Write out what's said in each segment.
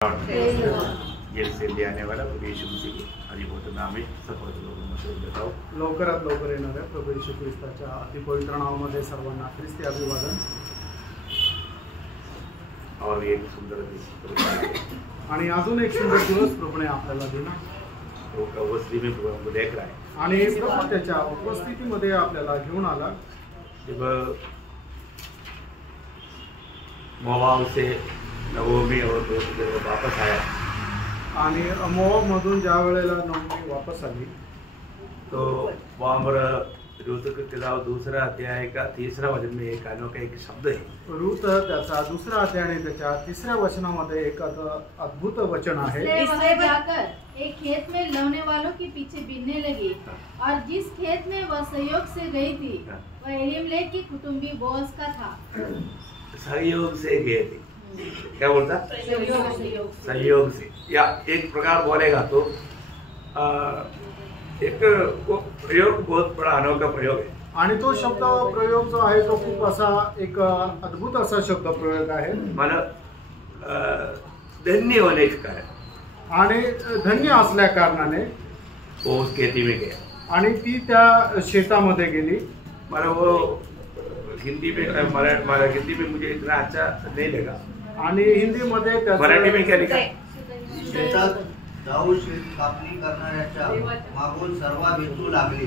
Gel से ले आने वाला प्रभु यीशु मसीह के अधिपवित्र नाम में सर्व लोगों को बताओ। लवकरात लवकर येणाऱ्या प्रभू येशू ख्रिस्ताच्या अतिपवित्र नावामध्ये सर्वांना ख्रिस्ती अभिवादन। और एक सुंदर दिवस आणि अजून एक सुंदर दिवस प्रभूने आपल्याला दिला। तो उपस्थिति में प्रभु हमको देख रहा है आणि प्रभू त्याच्या उपस्थितीमध्ये आपल्याला घेऊन आला। जब मोआब से नवोमी और जब वापस आया आणि मोआब मधून ज्या वेळेला नवोमी वापस आली तो वहाँ पर रूत की किताब दूसरा अध्याय का तीसरा वचन में एक अनोखा एक शब्द है। रूत त्याचा दुसरा अध्याय आणि त्याच्या तिसऱ्या वचनामध्ये एक अद्भुत वचन आहे। इसलिए जाकर एक खेत में लौने वालों के पीछे बीनने लगी और जिस खेत में वह सहयोग से गई थी वह एलीमेलेक की कुटुंबी बोअज का था। सहयोग से गए थे, क्या बोलता? सहयोग से, या एक प्रकार बोलेगा तो एक वो प्रयोग बहुत बड़ा अनोखा प्रयोग है। आणि तो शब्द प्रयोग जो आहे तो खूप असा एक अद्भुत असा शब्द प्रयोग आहे। मला धन्य होने के कारण आणि धन्य असल्या कारणाने वो उस खेती में गया आणि ती त्या शेतामध्ये गेली। मला वो हिंदी में मला हिंदी में मुझे इतना अच्छा नहीं लगा आणि हिंदी मध्ये मराठी में क्या लिखा? शेतात जाऊ शेत कापणी करणाऱ्याच्या मागून सर्व वेचू लागली।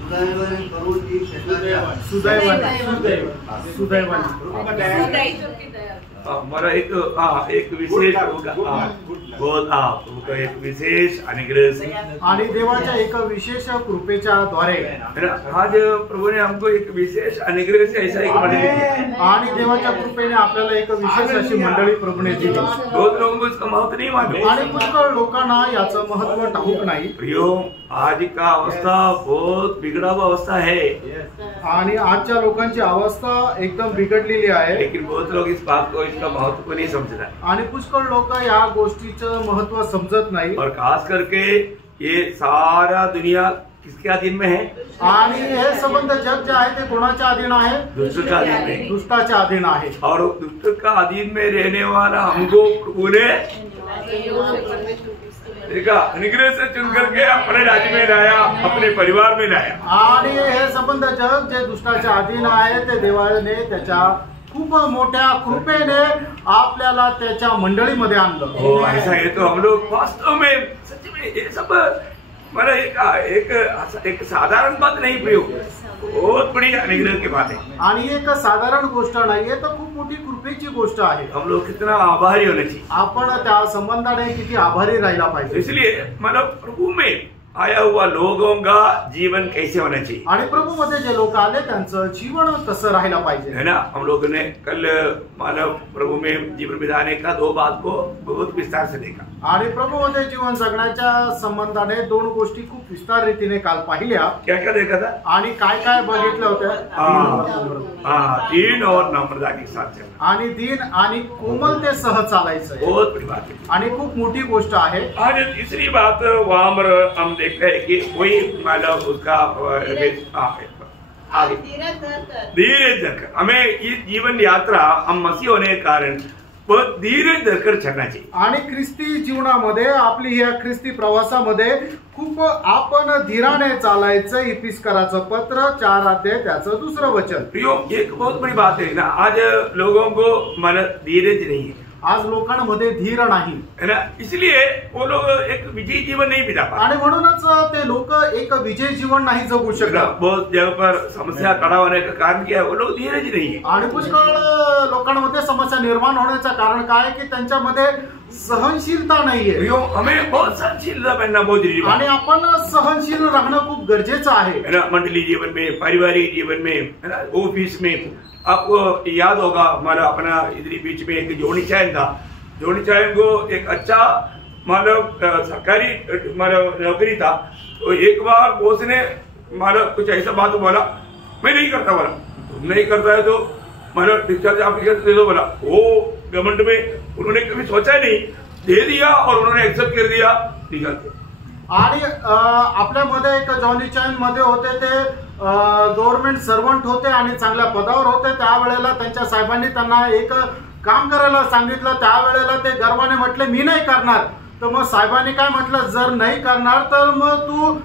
सुदैवाने करून ती शेताच्या मला एक विशेष बहुत एक विशेष अनुग्रह से आणि देवाच्या एक विशेष कृपेच्या द्वारे आज प्रभु ने हमको एक विशेष अनुग्रह से ऐसा एक मंडली दी आणि देवाच्या कृपेने आपल्याला एक विशेष अशी मंडळी प्रभूने दिली। बहुत लोगों को इसका महत्व नहीं मालूम आणि पुष्कळ लोकांना याचं महत्व ठाऊक नाही। प्रियो, आज का अवस्था बहुत बिगड़ा हुआ अवस्था है आणि आजच्या लोकांची अवस्था एकदम बिघडलेली आहे। लेकिन बहुत लोग इस बात को इसका महत्व को नहीं समझता आणि पुष्कळ लोक या गोष्टीचं महत्व समजत नाही। और खास करके ये सारा दुनिया किसके अधीन में है? आणि हे संबंध जग जे आहे ते कोणाच्या अधीन आहे? दुष्ट का अधीन में। दुष्टाच्या अधीन आहे। और दुष्ट का अधीन में रहने वाला हमको प्रभु ने देखा अनुग्रह से चुन करके अपने राज्य में लाया, अपने परिवार में लाया। आणि हे संबंध जग जे दुष्टाच्या अधीन आहे ते देवाने त्याच्या खूप मोठ्या कृपेने आपल्याला त्याच्या मंडळीमध्ये आणलं। हो, ऐसा है तो हम लोग वास्तव में सच में ये सब मतलब एक साधारण बात नहीं प्रयोग, बहुत बड़ी अनुग्रह की बात है आणि एक साधारण गोष्ट नाहीये, तर खूप मोठी कृपेची गोष्ट आहे। हम लोग कितना आभारी होने चाहिए, आपण त्या संबंधाने किती आभारी राहिला पाहिजे। इसलिए मतलब प्रभु में आया हुआ लोगों का जीवन कैसे होना चाहिए आणि प्रभु मध्ये जे लोक आले त्यांचं जीवन कसं राहिला पाहिजे, है ना। हम लोगों ने कल मानव प्रभु में जीवन बिताने का दो बात को बहुत विस्तार से देखा आणि प्रभु मध्ये जीवन जगण्याच्या संबंधाने दोन गोष्टी खूप विस्तार रीतीने काल पाहिल्या। क्या क्या देखा था? आणि काय काय बघितलं होतं? दीन और नम्रता के साथ चलना आणि दीन आणि कोमलतेसह चालायचं बहुत बड़ी बात है आणि खूप मोठी गोष्ट आहे। आज तीसरी बात वहां पर हम देखते हैं कि वही मतलब उसका धीरज धरकर हमें ये जीवन यात्रा हम मसीह होने के कारण बहुत धीरज धरकर चलना चाहिए। आणि ख्रिस्ती जीवनामध्ये आपली या ख्रिस्ती प्रवासामध्ये खूप आपण धीराने चालायचं। इफिस्कराचं पत्र 4 अध्याय त्याचं दुसरं वचन। प्रियो, एक बहुत बड़ी बात है ना, आज लोगों को मन धीरज नहीं है, आज लोकांमध्ये धीर नाही, है ना। इसलिए वो लोग एक विजयी जीवन नहीं बिता पाते आणि म्हणूनच ते लोक एक विजयी जीवन नाही जगू शकत। बहुत जगह पर समस्या खड़ा होने का कारण क्या है? वो लोग धीरज नहीं है। आणि पुष्कळ लोकांमध्ये समस्या निर्माण होण्याचं कारण काय की त्यांच्यामध्ये सहनशीलता नाहीये। हमें बहुत सहनशीलता बनना बहुत जरूरी है आणि आपण सहनशील राहणं खूप गरजेचं आहे, है ना। मंडली जीवन में, पारिवारिक जीवन में, है ना, ऑफिस में। आपको याद होगा हमारा अपना इधर बीच में एक जोनी चायन था। जोनी चायन को एक अच्छा मतलब सरकारी मतलब नौकरी था, तो एक बार बॉस ने मतलब कुछ ऐसा बात बोला, मैं नहीं करता, बोला तुम नहीं करता है तो मतलब डिस्चार्ज एप्लीकेशन दे दो, बोला। वो गवर्नमेंट में उन्होंने कभी सोचा नहीं, दे दिया और उन्होंने एक्सेप्ट कर दिया, निकल गए। आणि आपल्यामध्ये एक जॉनी चाइन मध्ये होते ते गव्हर्नमेंट सर्वंट होते आणि चांगल्या पदावर होते। त्यावेळेला त्यांच्या साहेबांनी त्यांना एक काम करायला सांगितलं त्यावेळेला ते गर्वाने म्हटले मी नाही करणार. तर मग साहेबांनी काय म्हटलं, जर नाही करणार तर मग तू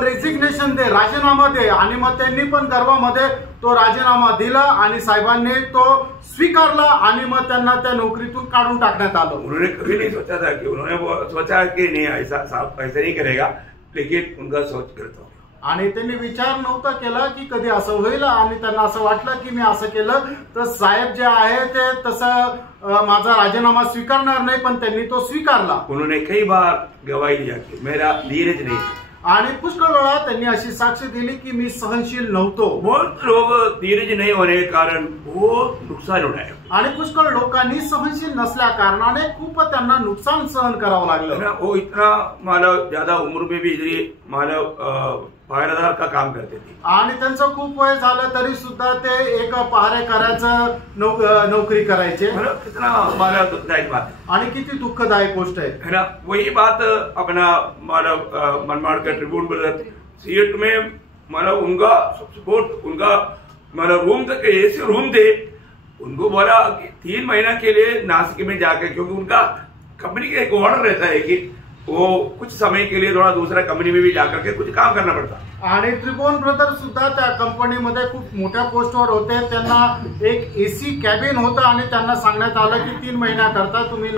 रेजिग्नेशन दे, राजीनामा दे. आणि मग त्यांनी पण गर्वामध्ये तो राजीनामा दिला आणि साहेबांनी तो स्वीकारला आणि मग त्यांना त्या नोकरीतून काढून टाकण्यात आलं. उन्होंने कभी नहीं सोचा था कि उन्होंने सोचा कि नहीं ऐसा नहीं करेगा, लेकिन उनका सोच करता हूँ. आणि त्यांनी विचार नव्हता केला की कधी असं होईल आणि त्यांना असं वाटलं की मी असं केलं तर साहेब जे आहे ते तसं माझा राजीनामा स्वीकारणार नाही, पण त्यांनी तो स्वीकारला. उन्होंने कई बार गवाही दिया कि मेरा धीरज नहीं. आणि पुष्कळ वेळा त्यांनी अशी साक्ष दिली की मी सहनशील नव्हतो. बहुत लोग धीरज नहीं होने के कारण बहुत नुकसान उठाए. आणि पुष्कळ लोकांनी सहनशील नसल्या कारणाने खूप त्यांना नुकसान सहन करावं लागलं. वो इतना मानव ज्यादा उम्र में भी इधर मानव पहरेदार का काम करते थे. आणि त्यांचं खूप वय झालं तरी सुद्धा ते एक पहारेकराचं नोकरी करायचे. कितना हमारा दुखदायक बात है आणि किती दुःखदायक गोष्ट आहे ना. वही बात अपना मानव मनमाड़ का ट्रिब्यून ब्रदर सीएट में मानव उनका सपोर्ट, उनका मानव रूम तक ऐसे रूम थे, उनको बोला कि 3 महीना के लिए नासिक में जाकर, क्योंकि उनका कंपनी का एक ऑर्डर रहता है कि वो कुछ समय के लिए थोड़ा दूसरा कंपनी में भी जाकर के कुछ काम करना पड़ता. आणि त्रिभुवन ब्रदर सुद्धा त्या कंपनीमध्ये खूप मोठ्या पोस्टवर होते. त्यांना एक एसी कॅबिन होतं आणि त्यांना सांगण्यात आलं की 3 महिन्याकरता तुम्ही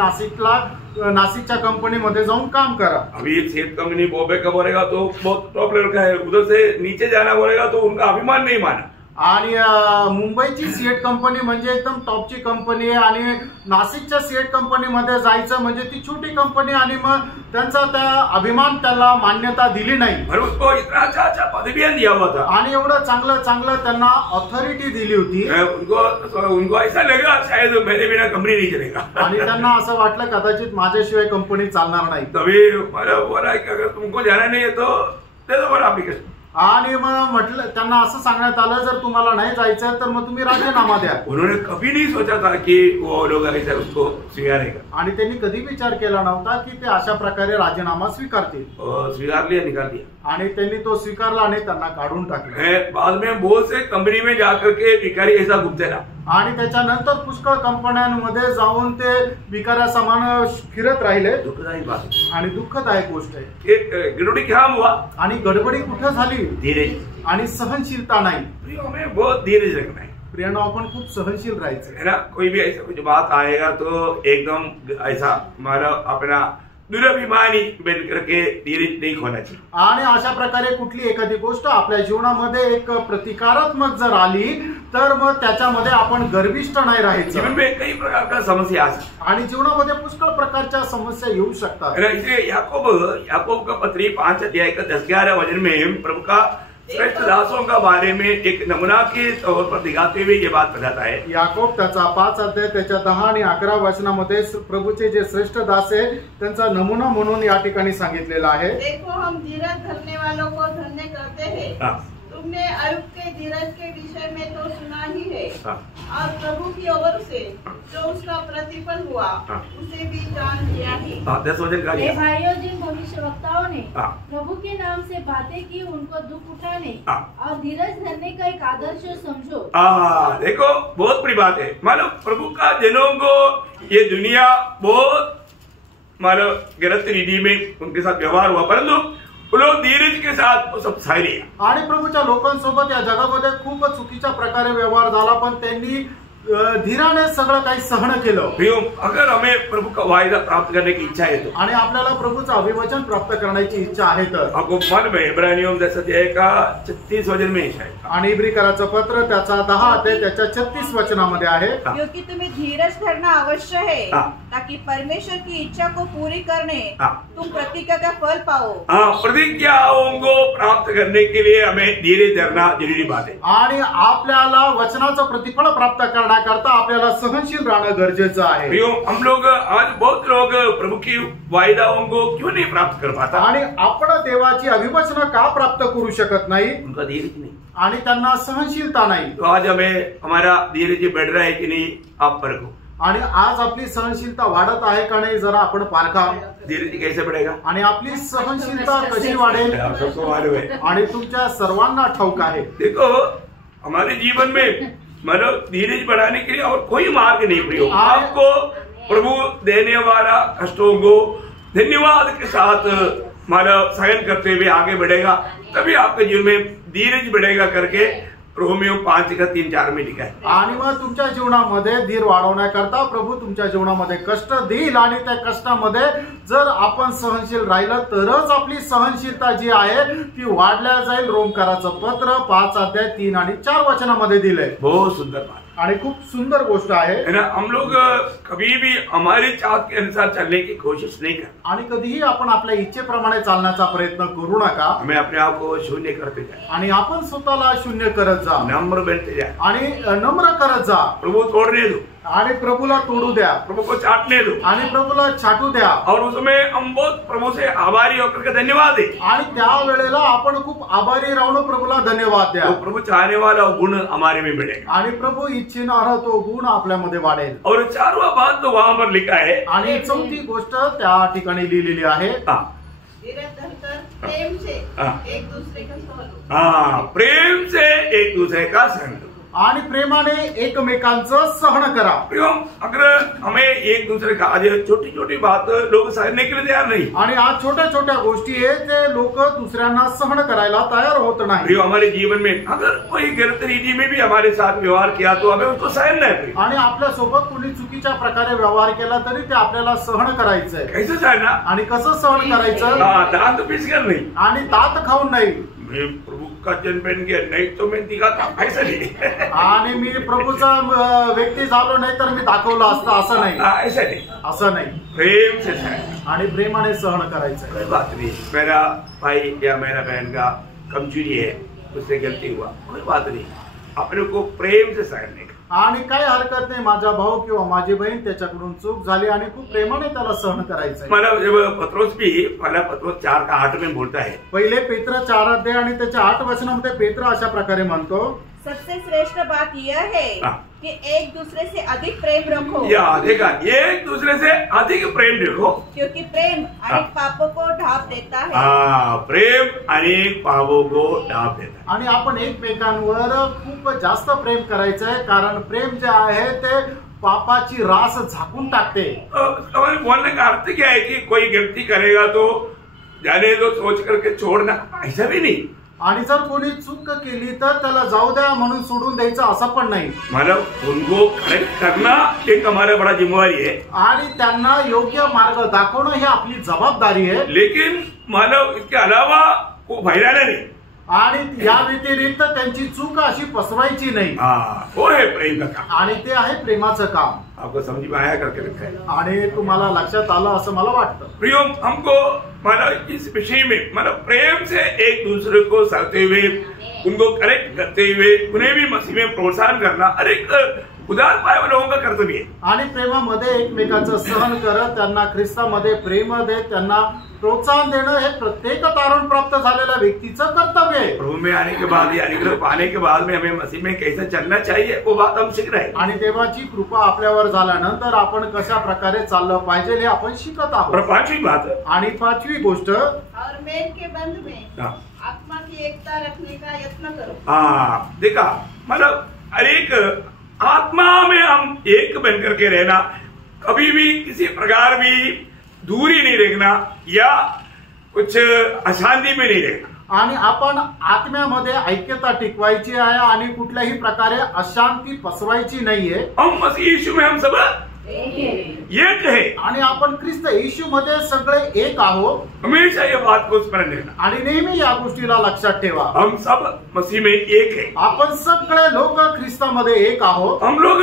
नासिकच्या कंपनीमध्ये जाऊन काम करा. अभी एक सेठ कंपनी बॉम्बे का बोलेगा तो बहुत टॉप लेवल का है, उधर से नीचे जाना बोलेगा तो उनका अभिमान नहीं माना. आणि मुंबईची सीएट कंपनी म्हणजे एकदम टॉपची कंपनी आहे आणि नाशिकच्या सीएट कंपनीमध्ये जायचं म्हणजे ती छोटी कंपनी आणि मग त्यांचा त्या अभिमान त्याला मान्यता दिली नाही. उसको इतना अच्छा पदवियां दिया हुआ था आणि एवढं चांगलं त्यांना ऑथॉरिटी दिली होती. उनको ऐसा लगा शायद मेरे बिना कंपनी नहीं चलेगा. आणि त्यांना असं वाटलं कदाचित माझ्याशिवाय कंपनी चालणार नाही. तभी बोला कि अगर तुमको जाना नहीं है तो दे दो बड़ा एप्लीकेशन. आणि मग म्हटलं त्यांना असं सांगण्यात आलं जर तुम्हाला नाही जायचं तर मग तुम्ही राजीनामा द्या. उन्होंने कभी नहीं सोचा था कि वो लोग ऐसा उसको स्वीकारेगा. आणि त्यांनी कधी विचार केला नव्हता की ते अशा प्रकारे राजीनामा स्वीकारतील. स्वीकार लिया, निकाल दिया. आणि त्यांनी तो स्वीकारला आणि त्यांना काढून टाकलं. बाद में बहुत से कंपनी में जाकर के भिखारी ऐसा घूमते रहा. आणि त्याच्यानंतर पुष्कळ कंपन्यांमध्ये जाऊन ते भिकाऱ्या समान फिरत राहिले. दुःखदायक बात आणि दुःखदायक गोष्ट आहे. गड़बड़ी क्या हुआ आणि गडबडी कुठे झाली, धीरज आणि सहनशीलता नाही. हमें बहुत धीरज रखना है. प्रियानो आपण खूप सहनशील राहायचं है ना. कोई भी ऐसा कुछ बात आएगा तो एकदम ऐसा मानव अपना दुराभिमानी बन करके धीरज नहीं खोना चाहिए. आणि अशा प्रकारे कुठली एखादी गोष्ट आपल्या जीवनामध्ये एक प्रतिकारात्मक जर आली तर मग त्याच्यामध्ये आपण गर्विष्ठ नाही राहायचं. जीवन में कई प्रकार का समस्या आ सकती. आणि जीवनामध्ये पुष्कळ प्रकारच्या समस्या येऊ शकतात. इसलिए याकूब का पत्री 5 अध्याय का 10-11 वचन में प्रभु का श्रेष्ठ दासों का बारे में एक नमूना के तौर पर दिखाते हुए ये बात बताता है. याकोब त्याचा 5 अध्याय त्याच्या 10 आणि 11 वचनामध्ये प्रभूचे जे श्रेष्ठ दास आहे त्यांचा नमुना म्हणून या ठिकाणी सांगितलेला आहे. देखो हम धीरज धरने वालों को धन्य करते हैं. तुमने अय्यूब के धीरज के विषय में तो सुना ही है, और प्रभु की ओर से जो उसका प्रतिफल हुआ उसे भी जान लिया है. हे भाइयों, जिन भविष्यवक्ताओं ने प्रभु के नाम से बातें की उनको दुख उठाने और धीरज धरने का एक आदर्श समझो. देखो बहुत बड़ी बात है. मानो प्रभु का जनों को ये दुनिया बहुत मानो गलत रीति में उनके साथ व्यवहार हुआ, परंतु लोग धीरज के साथ सब सह लिया. आणि प्रभूच्या लोकांसोबत या जगामध्ये खूप चुकीच्या प्रकारे व्यवहार झाला, पण त्यांनी धीराने सगळं काही सहन केलं. अगर हमें प्रभु का वायदा प्राप्त करने की इच्छा है तो, आणि आपल्याला प्रभूचं अभिवचन प्राप्त करण्याची इच्छा आहे तर, आपको मालूम है इब्रानियों 10 अध्याय का 36 वचन में है. आणि इब्रिकराचं पत्र त्याचा 10 अध्याय त्याच्या 36 वचनामध्ये आहे. क्योंकि तुम्हें धीरज धरना आवश्यक है ताकि परमेश्वर की इच्छा को पूरी करने तुम प्रतिज्ञा का फल पाओ. प्रतिज्ञाओं को प्राप्त करने के लिए हमें धीरज धरना जरूरी बात है. आणि आपल्याला वचनाचं प्रतिफळ प्राप्त करण्याकरता आपल्याला सहनशील राहणं गरजेचं आहे. हम लोग आज बहुत लोग प्रभु की वायदाओं को क्यों नहीं प्राप्त कर पाता. आणि आपण देवाची अभिवचन का प्राप्त करू शकत नाही. उनका धीरज नहीं, आणि त्यांना सहनशीलता नाही. तो आज हमें हमारा धीरज बढ़ रहा है कि नहीं, आप परखो. आणि आज आपली सहनशीलता वाढत आहे का नाही जरा आपण पारखा. धीरज कैसे बढ़ेगा. आणि आपली सहनशीलता कशी वाढेल सबको मालूम है. आणि तुमच्या सर्वांना ठाऊक आहे. देखो हमारे जीवन में मतलब धीरज बढ़ाने के लिए और कोई मार्ग नहीं प्रियो। आपको प्रभु देने वाला कष्टों को धन्यवाद के साथ मतलब सहन करते हुए आगे बढ़ेगा, तभी आपके जीवन में धीरज बढ़ेगा करके रोमियो 5:3-4 में लिखा है। आणि मग तुमच्या जीवनामध्ये धीर वाढवण्याकरता प्रभू तुमच्या जीवनामध्ये कष्ट देईल आणि त्या कष्टामध्ये जर आपण सहनशील राहिलं तरच आपली सहनशीलता जी आहे ती वाढल्या जाईल। रोमकाराचं पत्र 5:3 आणि 4 वचनामध्ये दिलंय। बहुत सुंदर बात आणि खूप सुंदर गोष्ट आहे है ना। हम लोग कभी भी हमारे चाहत के अनुसार चलने की कोशिश नहीं करते आणि कधीही आपण आपल्या इच्छेप्रमाणे चालण्याचा प्रयत्न करू नका। हमें अपने आप को शून्य करते जाए आणि आपण स्वतःला शून्य करत जा नम्र बनते जाए आणि नम्र करत जा। प्रभु तोड़ने दो आणि प्रभूला तोडू द्या, प्रभु को चाटने दो आणि प्रभूला छाटू द्या और उसमें हम बहुत प्रभु से आभारी होकर के धन्यवाद दे। आणि त्या वेळेला आपण खूप आभारी राहून प्रभूला धन्यवाद द्या तो प्रभु चाहने वाला गुण हमारे में बढ़ेगा आणि प्रभू इच्छिणारा तो गुण आपल्यामध्ये वाढेल। और 4वां बात तो वहां पर लिखा है आणि 4थी गोष्ट त्या ठिकाणी लिहिलेली आहे धीरज धरकर प्रेम से एक दूसरे का सहन करो। हाँ, प्रेम से एक दूसरे का सहन करो आणि प्रेमाने एकमेकांचं सहन करा। प्रियम, अगर हमें एक दूसरे का आज छोटी छोटी बात लोग सहने के लिए तैयार नहीं। आणि आज छोट्या छोट्या गोष्टी आहे ते लोक दुसऱ्यांना सहन करायला तयार होत नाही। प्रियो, हमारे जीवन में अगर कोई गलत रीति में भी हमारे साथ व्यवहार किया तो हमें उसको सहन है। आणि आपल्या सोबत कोणी चुकीच्या प्रकारे व्यवहार केला तरी ते आपल्याला सहन करायचंय। कैसे सहना? आणि कसं सहन करायचं? दांत पीसकर नहीं आणि दात खाऊन नाही। मैं प्रभु का जन बन गया नहीं तो मैं दिखाता, ऐसा नहीं। आणि मी प्रभूचा व्यक्ती झालो नाही तर मी दाखवलं असतं असं नाही, ऐसा नहीं, असं नाही। प्रेम से सहन आणि प्रेमाने सहन करायचं। कोई बात नहीं, मेरा भाई या मेरा बहन का कमजोरी है, उससे गलती हुआ, कोई बात नहीं, अपने को प्रेम से सहन नहीं। आणि काही हरकत नाही, माझा भाऊ किंवा माझी बहीण त्याच्याकडून चूक झाली आणि खूप प्रेमाने त्याला सहन करायचंय। मला जब पत्रोस भी पहला पत्रोस 4:8 में बोलता है, पहिले पेत्र 4 अध्याय आणि त्याच्या 8 वचनामध्ये पेत्र अशा प्रकारे म्हणतो, सबसे श्रेष्ठ बात यह है कि एक दूसरे से अधिक प्रेम रखो। या देखा, एक दूसरे से अधिक प्रेम रखो, क्योंकि प्रेम अनेक पापों को ढांप देता है। प्रेम अनेक पापों को ढांप देता है। आणि आपण एकमेकांवर खूप जास्त प्रेम करायचंय, कारण प्रेम जे आहे ते पापाची रास झाकून टाकते। बोलने का अर्थ क्या है कि कोई गलती करेगा तो जाने दो सोच करके छोड़ना, ऐसा भी नहीं। आणि जर कोणी चूक केली तर त्याला जाऊ द्या म्हणून सोडून द्यायचं असं पण नाही। मतलब उनको करेक्ट करना एक हमारा बड़ा जिम्मेवारी है आणि त्यांना योग्य मार्ग दाखवणं ही आपली जबाबदारी आहे। लेकिन मतलब इसके अलावा वो भैराना नहीं, आणि या व्यतिरिक्त त्यांची चूक अशी पसरवायची नाही। वो है प्रेम का काम, आणि ते आहे प्रेमाचं काम। आपको समझ में आया करके रखा है आणि तुम्हाला लक्षात आलं असं मला वाटतं। प्रियो, हमको मतलब इस विषय में मतलब प्रेम से एक दूसरे को सहते हुए, उनको करेक्ट करते हुए, उन्हें भी मसीह में प्रोत्साहन करना हर एक उदार पाय लोगों का कर्तव्य है। आणि प्रेमामध्ये एकमेकांचं सहन करत त्यांना ख्रिस्तामध्ये प्रेम देत त्यांना प्रोत्साहन देणं हे प्रत्येक तारण प्राप्त झालेल्या व्यक्तीचं कर्तव्य आहे। प्रभु में आने के बाद या अनुग्रह पाने के बाद में हमें मसीह में कैसे चलना चाहिए वो बात हम सीख रहे हैं। आणि देवाची कृपा आपल्यावर झाल्यानंतर आपण कशा प्रकारे चाललं पाहिजे हे आपण शिकत आहोत। और 5वीं बात, आणि 5वी गोष्ट, और मेल के बंध में आत्मा की एकता रखने का यत्न करो। देखा, मतलब हर एक आत्मा में हम एक बन करके रहना, कभी भी किसी प्रकार भी दूरी नहीं रखना या कुछ अशांति में नहीं रहना। आणि आपण आत्म्यामध्ये ऐक्यता टिकवायची आहे आणि कुठल्याही प्रकारे अशांती पसरवायची नाहीये। हम मसीह यीशु में हम सब एक है आणि आपण ख्रिस्त येशू मध्ये सगळे एक आहोत। हमेशा ये बात को स्मरण रखना आणि नेहमी या गोष्टीला लक्षात ठेवा, हम सब मसीह में एक है। आपण सगळे लोक ख्रिस्तामध्ये एक आहोत। हम लोग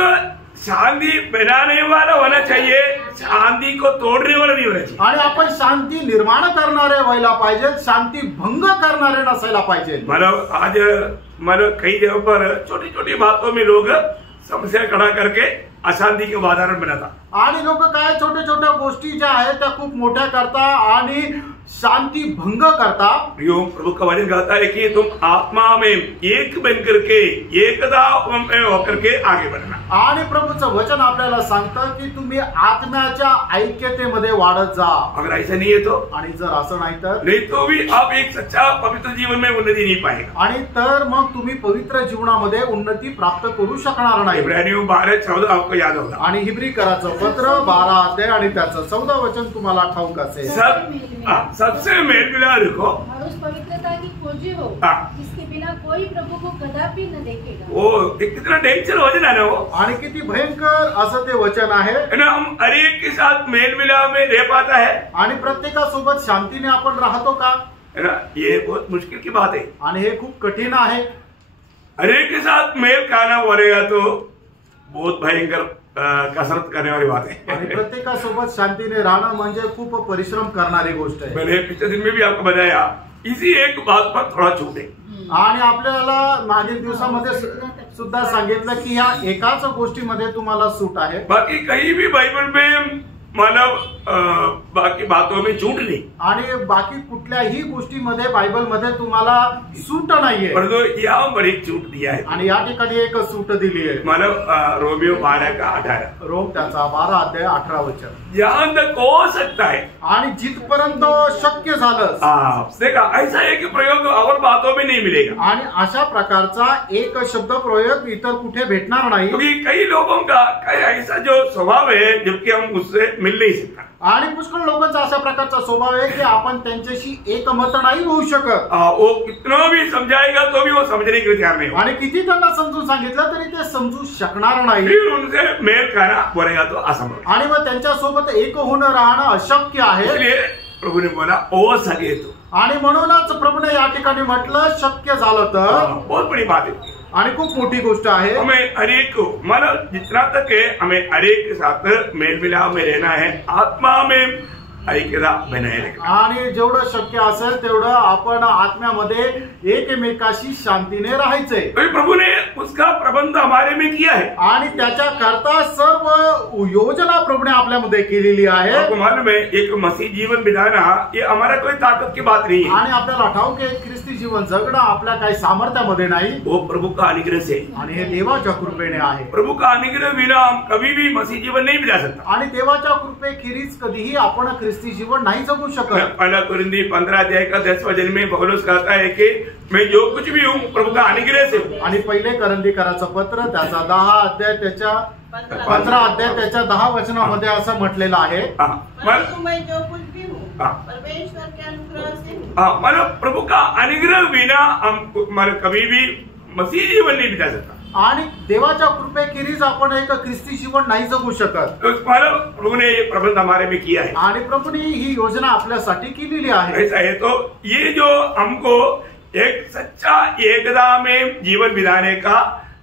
शांति बनाने वाला होना चाहिए, शांति को तोड़ने वाला नहीं होना चाहिए। आणि आपण शांती निर्माण करणारे व्हायला पाहिजे, शांती भंग करणारे नसायला पाहिजे। मतलब आज मतलब कई जगह पर छोटी छोटी बातों में लोग समस्या खड़ा करके अशांति के वातावरण बनाता। आणि लोक काय छोट्या छोट्या गोष्टी ज्या आहेत त्या खूप मोठ्या करता आणि शांति भंग करता। यूं प्रभु का वचन कहता है कि तुम आत्मा में एक बन करके एकता में होकर के आगे बढ़ना। आणि प्रभूचं वचन आपल्याला सांगतं की तुम्ही आत्म्याच्या ऐक्यतेमध्ये वाढत जा। अगर ऐसा नहीं है तो, आणि जर असं नाही तर नहीं तो भी आप एक सच्चा पवित्र जीवन में उन्नति नहीं पाएगा। आणि तर मग तुम्ही पवित्र जीवनामध्ये उन्नती प्राप्त करू शकणार नाही। इब्रानियों 12:14 आपको याद होगा। आणि हिब्रीकराचं पत्र 12 अध्याय आणि त्याचं 14 वचन तुम्हाला ठाऊक असेल। सबसे मेल मिला रखो और उस पवित्रता की खोजी हो जिसके बिना कोई प्रभु को कदापि न देखेगा। वो कितना डेंजर वचन है ना वो, आणि किती भयंकर असं ते वचन आहे ना। हम हर एक के साथ मेल मिलाप में रह पाता है, आणि प्रत्येकासोबत शांतीने आपण राहतो का, है ना। ये बहुत मुश्किल की बात है, आणि हे खूप कठीण आहे। हर एक के साथ मेल खाना पड़ेगा तो बहुत भयंकर कसरत करने वाली बात है। आणि प्रत्येकासोबत शांतीने राहणं म्हणजे खूप परिश्रम करणारी गोष्ट आहे। मैंने पिछले दिन में भी आपको बताया, इसी एक बात पर थोड़ा छूट है। आणि आपल्याला मागील दिवसामध्ये सुद्धा सांगितलं की ह्या एकाच गोष्टीमध्ये तुम्हाला सूट आहे। बाकी कहीं भी बाइबल में मतलब बाकी बातों में झूठ नहीं, आणि बाकी कुठल्याही गोष्टीमध्ये बायबलमध्ये तुम्हाला सूट नाहीये, परंतु यहाँ बड़ी छूट दिया है। आणि या ठिकाणी एक सूट दिली आहे। मतलब रोमियो 12:18 रोम त्याचा 12 अध्याय 18 वचन, जहां तक हो सकता है, आणि जिथपर्यंत शक्य झालं। देखा ऐसा एक प्रयोग और बातों में नहीं मिलेगा, आणि अशा प्रकारचा एक शब्द प्रयोग इतर कुठे भेटणार नाही। क्योंकि कई लोगों का ऐसा जो स्वभाव है जबकि हम उससे मिल नहीं सकता। आणि पुष्कळ लोकांचा अशा प्रकारचा स्वभाव आहे की आपण त्यांच्याशी एकमत नाही होऊ शकत। वो कितना भी समझाएगा तो भी वो समझने के लिए तैयार नहीं होगा, आणि किती त्यांना समजून सांगितलं तरी ते समजू शकणार नाही। फिर उनसे मेल खाना पड़ेगा तो असंभव। आणि मग त्यांच्यासोबत एक होऊन राहणं अशक्य आहे। इसलिए प्रभु ने बोला ओ सके तो, आणि म्हणूनच प्रभूने या ठिकाणी म्हटलं शक्य झालं तर। बहुत बड़ी बात है, आणि खूप मोठी गोष्ट आहे। हमें हर एक को मतलब जितना तक है हमें हर एक के साथ मेल मिलाप में रहना है, आत्मा में ऐक्यता बनाए रखना। आणि जेवढं शक्य असेल तेवढं आपण आत्म्यामध्ये एकमेकाशी शांतीने राहायचंय। प्रभु ने उसका प्रबंध हमारे में किया है, आणि त्याच्या करता सर्व योजना प्रभूने आपल्यामध्ये केलेली आहे। आपको मालूम है एक मसीह जीवन बिताना ये हमारा कोई ताकत की बात नहीं है, आणि आपल्याला ठाऊक आहे ख्रिस्ती जीवन जगणं आपल्या काही सामर्थ्यामध्ये नाही, वो प्रभु का अनुग्रह से, आणि हे देवाच्या कृपेने आहे। प्रभु का अनुग्रह बिना हम कभी भी मसीह जीवन नहीं बिता सकता। आणि देवाच्या कृपेखेरीज कधीही आपण ख्रिस्ती जीवन नाही जगू शकत। पहला कुरिन्थी 15 अध्याय का 10 वचन में पौलुस कहता है कि मैं जो कुछ भी हूँ प्रभु का अनुग्रह से हूँ। आणि पहिले करंदीकराचं पत्र त्याचा 10 अध्याय त्याच्या 15 अध्याय त्याच्या 10 वचनामध्ये असं म्हटलेलं आहे। परंतु मैं जो कुछ भी हूँ परमेश्वर के अनुग्रह से हूँ। मतलब प्रभु का अनुग्रह बिना हम मतलब कभी भी मसीह जीवन नहीं बिता सकता। आणि देवाच्या कृपेखेरीज आपण एक ख्रिस्ती जीवन नाही जगू शकत। मतलब प्रभु ने ये प्रबंध हमारे में किया है, आणि प्रभूने ही योजना आपल्यासाठी केलेली आहे। ऐसा है तो ये जो हमको एक सच्चा एकता में जीवन बिताने का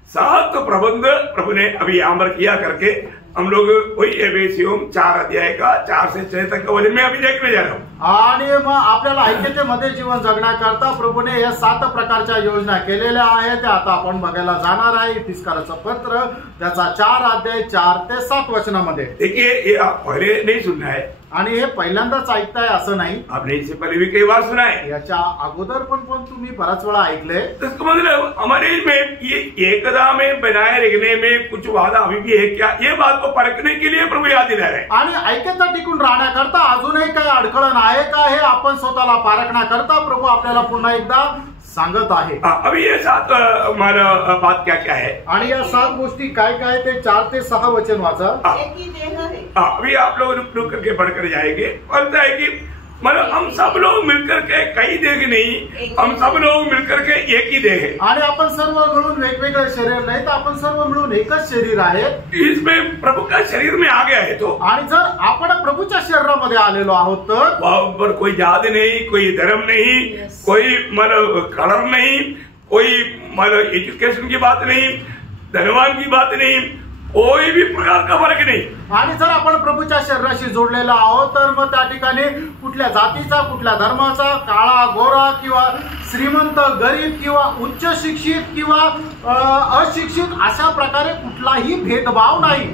सात प्रबंध प्रभु ने अभी यहाँ पर किया करके हम लोग वही एफेसियों 4 अध्याय का 4 से 6 तक का वचन में अभी देखने जा रहा हूँ। आणि मग आपल्याला ऐक्यतेमध्ये जीवन जगण्याकरता प्रभूने या 7 प्रकारच्या योजना केलेल्या आहेत, त्या आता आपण बघायला जाणार आहे। इफिसकाराचं पत्र त्याचा 4 अध्याय 4 ते 7 वचनामध्ये। देखिए ये आप पहले नहीं सुनना है, आणि हे पहिल्यांदाच ऐकताय असं नाही, आपने इससे पहले भी कई बार सुना है, याच्या अगोदर पण तुम्ही बराच वेळा ऐकले। तो इसका मतलब हमारे में ये एकता में बनाए रखने में कुछ वादा अभी भी है क्या, ये बात को परखने के लिए प्रभु याद दिला रहे। आणि ऐक्यता टिकून राहण्याकरता अजूनही काही अडखळण आहे का हे आपण स्वतःला पारखण्याकरता प्रभू आपल्याला पुन्हा एकदा सांगत आहे। अभी ये 7 बात क्या क्या है, आणि या 7 गोष्टी काय काय ते 4 ते 6 वचन वाचा। एक ही देह है। अभी आप लोग रुक करके पढ़कर जाएंगे। बोलता है कि मतलब हम सब लोग मिलकर के कई देह नहीं, हम सब लोग मिलकर के एक ही देह है। आणि आपण सर्व मिळून वेगवेगळे शरीर नाही तर आपण सर्व मिळून एकच शरीर आहे। इसमें प्रभु का शरीर में आ गया है तो, आणि जर आपण प्रभूच्या शरीरामध्ये आलेलो आहोत तर वहां पर कोई जाति नहीं, कोई धर्म नहीं, कोई मतलब कलर नहीं, कोई मतलब एजुकेशन की बात नहीं, धनवान की बात नहीं, कोई भी प्रकार का फर्क नहीं। आणि जर आपण प्रभूच्या शरीराशी जोडलेलो आहोत तर मग त्या ठिकाणी कुठल्या जातीचा, कुठल्या धर्माचा, काळा गोरा किंवा श्रीमंत गरीब किंवा उच्च शिक्षित किंवा अशिक्षित अशा प्रकारे कुठलाही भेदभाव नाही।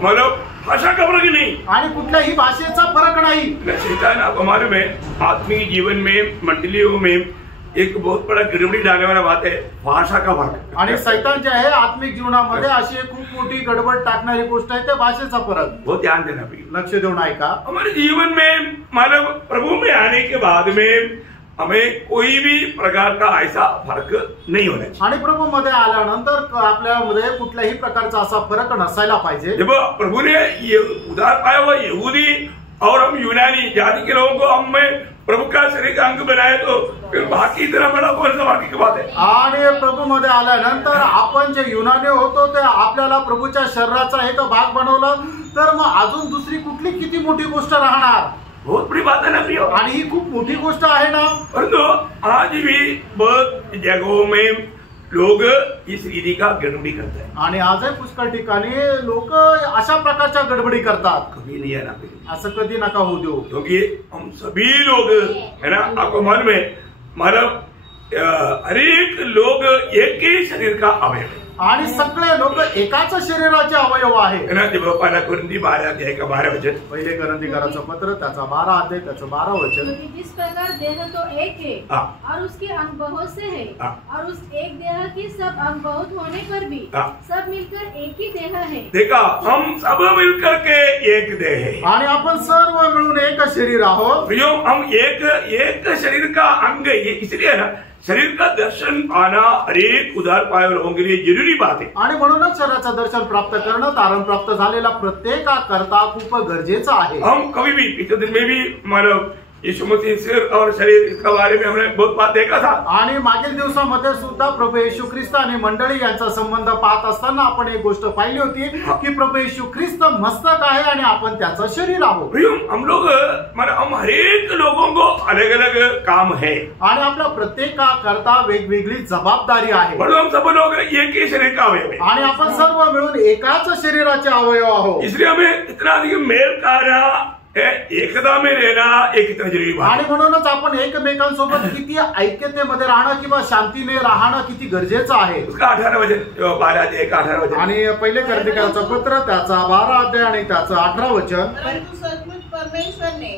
मतलब भाषा का फर्क नहीं, आणि कुठल्याही भाषेचा फरक नाही। शैतान आपको मालूम है आत्मिक जीवन में मंडलियों में एक बहुत बड़ा गड़बड़ी डालने वाला बात है भाषा का फर्क। आणि शैतान जे आहे आत्मिक जीवनामध्ये अशी एक खूप मोठी गडबड टाकणारी गोष्ट आहे ते भाषेचा फरक। बहुत ध्यान देना पड़ेगा, लक्ष देऊन ऐका। हमारे जीवन में मतलब प्रभु में आने के बाद में हमें कोई भी प्रकार का ऐसा फर्क नहीं होना चाहिए। आणि प्रभू मध्ये आल्यानंतर आपल्यामध्ये कुठल्याही प्रकारचा असा फरक नसायला पाहिजे। जब प्रभु ने ये उधार पाया हुआ यहूदी और हम यूनानी जाति के लोगों को हमें प्रभु का शरीर का अंग बनाए तो फिर बाकी इतना बड़ा कौन सा बाकी की बात है। आणि प्रभू मध्ये आल्यानंतर आपण जे युनानी होतो ते आपल्याला प्रभूच्या शरीराचा एक भाग बनवलं तर मग अजून दुसरी कुठली किती मोठी गोष्ट राहणार। बहुत बड़ी बात है ना प्रियो, आणि ही खूप मोठी गोष्ट आहे ना। परंतु आज भी बहुत जगहों में लोग इस रीति का गड़बड़ी करते हैं आणि आजही पुष्कळ ठिकाणी लोक अशा प्रकारच्या गडबडी करतात। कभी नहीं आना, असं कधी नका होऊ देऊ, क्योंकि हम सभी लोग है ना, आपको मालूम है मतलब हर एक लोग एक ही शरीर का अवयव है आणि सगळे लोक एकाच शरीराचे अवयव आहे। है ना। जब पहिला कोरिंथी 12 अध्याय का 12 वचन, पहिले करंथीकराचं पत्र त्याचा 12 अध्याय त्याचं 12 वचन। क्योंकि जिस प्रकार देह तो एक है और उसके अंग बहुत से है और उस एक देह की सब अंग बहुत होने पर भी सब मिलकर एक ही देह है। देखा हम सब मिलकर के एक देह है आणि आपण सर्व मिळून एक शरीर आहोत। प्रियो, हम एक शरीर का अंग है, इसलिए है ना शरीर का दर्शन पाना हर एक उधार पाए लोगों के लिए जरूरी बात है। आणि म्हणूनच शरीराचं दर्शन प्राप्त करणं तारण प्राप्त झालेला प्रत्येकाकरता खूप गरजेचं आहे। हम कभी भी पिछले दिन में भी मतलब यीशु मसीह सिर और शरीर इसका बारे में हमने बहुत बात देखा था। आणि मागील दिवसामध्ये सुद्धा प्रभू येशू ख्रिस्त आणि मंडळी यांचा संबंध पाहत असताना आपण एक गोष्ट पाहिली होती की प्रभू येशू ख्रिस्त मस्तक आहे आणि आपण त्याचं शरीर आहोत। हम लोग मतलब हम हर एक लोगों को अलग अलग काम है आणि आपल्या प्रत्येकाकरता वेगवेगळी जबाबदारी आहे। म्हणून हम सब लोग एक ही शरीर का अवयव है आणि आपण सर्व मिळून एकाच शरीराचे अवयव आहोत। इसलिए हमें इतना अधिक मेल कार्य एकता में रहना एक इतना जरूरी बात आणि म्हणूनच आपण एकमेकांसोबत किती ऐक्यतेमध्ये राहणं किंवा शांतीने राहणं किती गरजेचं आहे। उसका 18 वचन 12 अध्याय का 18 वचन आणि पहिले करंथीकराचं पत्र त्याचा 12 अध्याय आणि त्याचं 18 वचन। परंतु सचमुच परमेश्वर ने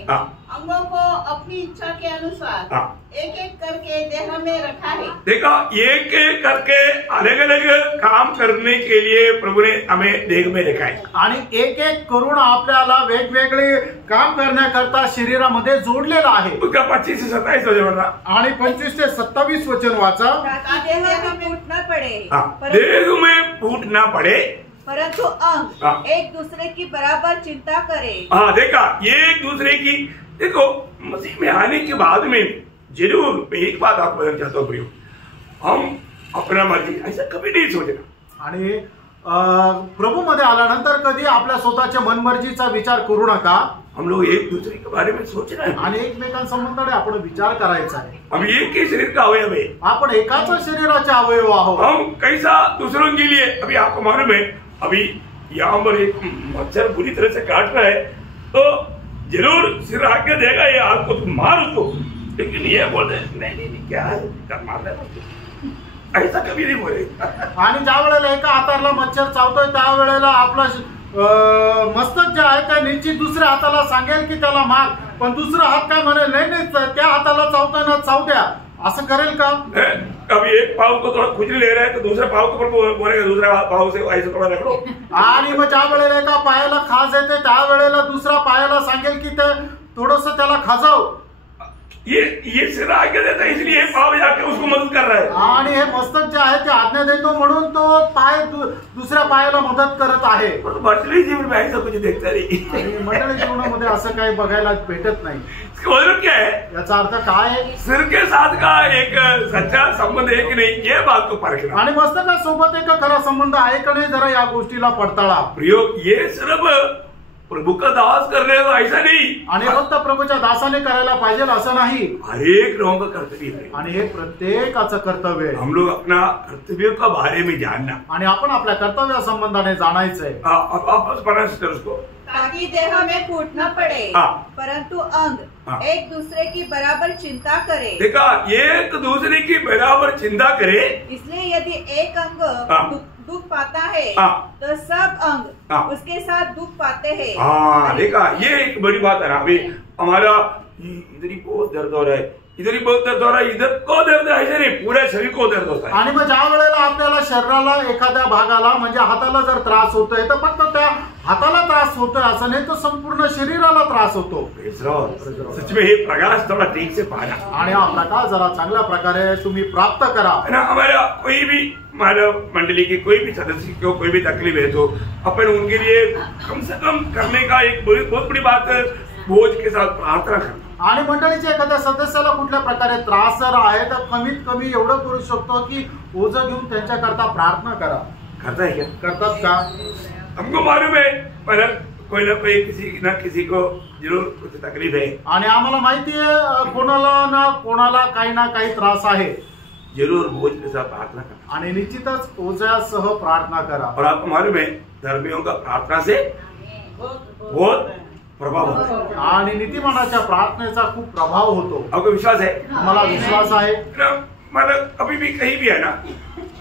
अंगों को अपनी इच्छा के अनुसार एक एक करके देह में रखा है। देखा, एक एक करके अलग अलग काम करने के लिए प्रभु ने हमें देह में रखा है आणि एक एक करून आपल्याला वेगवेगळे काम करण्याकरता शरीरामध्ये जोडलेला आहे। उसका 25 से 27 वचन वाला आणि 25 ते 27 वचन वाचा। ताकि देह में फूट न पड़े, देह में फूट ना पड़े परंतु अंग एक दूसरे की बराबर चिंता करे। हाँ, देखा एक दूसरे की, देखो मसीह में आने के बाद में जरूर मैं एक बात आपको बताना चाहता हूँ, हम अपना मर्जी ऐसा कभी नहीं सोचना। आणि प्रभू मध्ये आल्यानंतर कधी आपल्या स्वतःच्या मनमर्जीचा विचार करू नका। हम लोग एक दूसरे के बारे में सोचना है आणि एकमेकांसंबंधाने आपण विचार करायचा आहे। हम एक ही शरीर का अवयव है, आपण एकाच शरीराचे अवयव आहोत। हम कैसा दूसरों के लिए, अभी आपको मालूम है अभी यहाँ पर एक मच्छर बुरी तरह से काट रहा है तो जरूर सिर आगे देगा ये आपको, तुम मार उसको, लेकिन ये बोलते नहीं क्या है मारना है, ऐसा कभी नहीं बोले। आणि ज्या वेळेला एका हाताला मच्छर चावतोय त्यावेळेला आपला मस्तक जे आहे त्या निश्चित दुसऱ्या हाताला सांगेल की त्याला मार, पण दुसरा हात काय म्हणेल नाही त्या हाताला चावताना चाव द्या, असं करेल का? कभी एक पाव को थोड़ा खुजली ले रहा है तो दूसरे पाव के ऊपर बोलेगा दूसरा पाव से ऐसे थोड़ा रख लो। आणि मग ज्या वेळेला एका पायाला खाज येते त्यावेळेला दुसरा पायाला सांगेल की ते थोडस त्याला खाजाव। ये सिर आगे देता है इसलिए पाव जाके उसको मदद कर रहा है। आणि हे मस्तक जे आहे ते आज्ञा देतो म्हणून तो पाय दुसऱ्या पायाला मदत करत आहे। मंडली जीवन में ऐसा कुछ देखता नहीं, मंडळी जीवनामध्ये असं काही बघायला भेटत नाही। इसका मतलब क्या है? याचा अर्थ काय आहे? सिर के साथ का एक सच्चा संबंध है कि नहीं, ये बात को परखना। आणि मस्तकासोबत एक खरा संबंध आहे का नाही जरा या गोष्टीला पडताळा। प्रियो, ये सिर्फ प्रभु का दास करने का ऐसा नहीं, आणि फक्त प्रभूच्या दासाने करायला पाहिजे असं नाही, हर एक लोगों का कर्तव्य है। आणि हे प्रत्येकाचं कर्तव्य आहे। हम लोग अपना कर्तव्य का बारे में जानना, आणि आपण आपल्या कर्तव्या संबंधाने जाणायचंय। आपस पढ़ा सिस्टर उसको, ताकि देह में फूट न पड़े परंतु अंग एक दूसरे की बराबर चिंता करे। देखा, एक दूसरे की बराबर चिंता करे। इसलिए यदि एक अंग दुख पाता है तो सब अंग उसके साथ दुख पाते हैं। हाँ देखा, ये एक बड़ी बात है ना। अभी हमारा इधर ही बहुत दर्द हो रहा है, इधर ही बहुत दर्द हो रहा है, इधर को दर्द है ऐसे नाही, पूर्ण शरीर को दर्द होता है। आणि मग ज्या वेळेला आपल्याला शरीराला एखाद्या भागाला म्हणजे हाताला जर त्रास होतोय तर फक्त त्या हाताला त्रास होतोय असं नाही, तर संपूर्ण शरीराला त्रास होतो। सच में हे प्रकाश थोड़ा ठीक से पाना, आणि हा प्रकाश जरा चांगल्या प्रकारे तुम्ही प्राप्त करा। ना हमारा कोई भी मानव मंडली के कोई भी सदस्य को कोई भी तकलीफ है तो अपन उनके लिए कम से कम करने का एक बहुत बड़ी बात बोझ के साथ प्रार्थना करना। आणि मंडळीच्या एखाद्या सदस्याला कुठल्या प्रकारे त्रास जर आहे तर कमीत कमी एवढं करू शकतो की ओझं घेऊन त्यांच्याकरता प्रार्थना करा। करता है क्या? करतात का? हमको मालूम है मतलब कोई ना कोई किसी को जरूर कुछ तकलीफ है, आणि आम्हाला माहिती आहे कोणाला काही ना काही त्रास आहे। जरूर बोझ के साथ प्रार्थना करना, आणि निश्चितच ओझ्यासह प्रार्थना करा। और आपको मालूम है धर्मियों का प्रार्थना से बहुत प्रभाव होता है, आणि नीतिमानाच्या प्रार्थनेचा खूप प्रभाव होतो। आपको विश्वास है? मला विश्वास आहे। मतलब अभी भी कहीं भी है ना,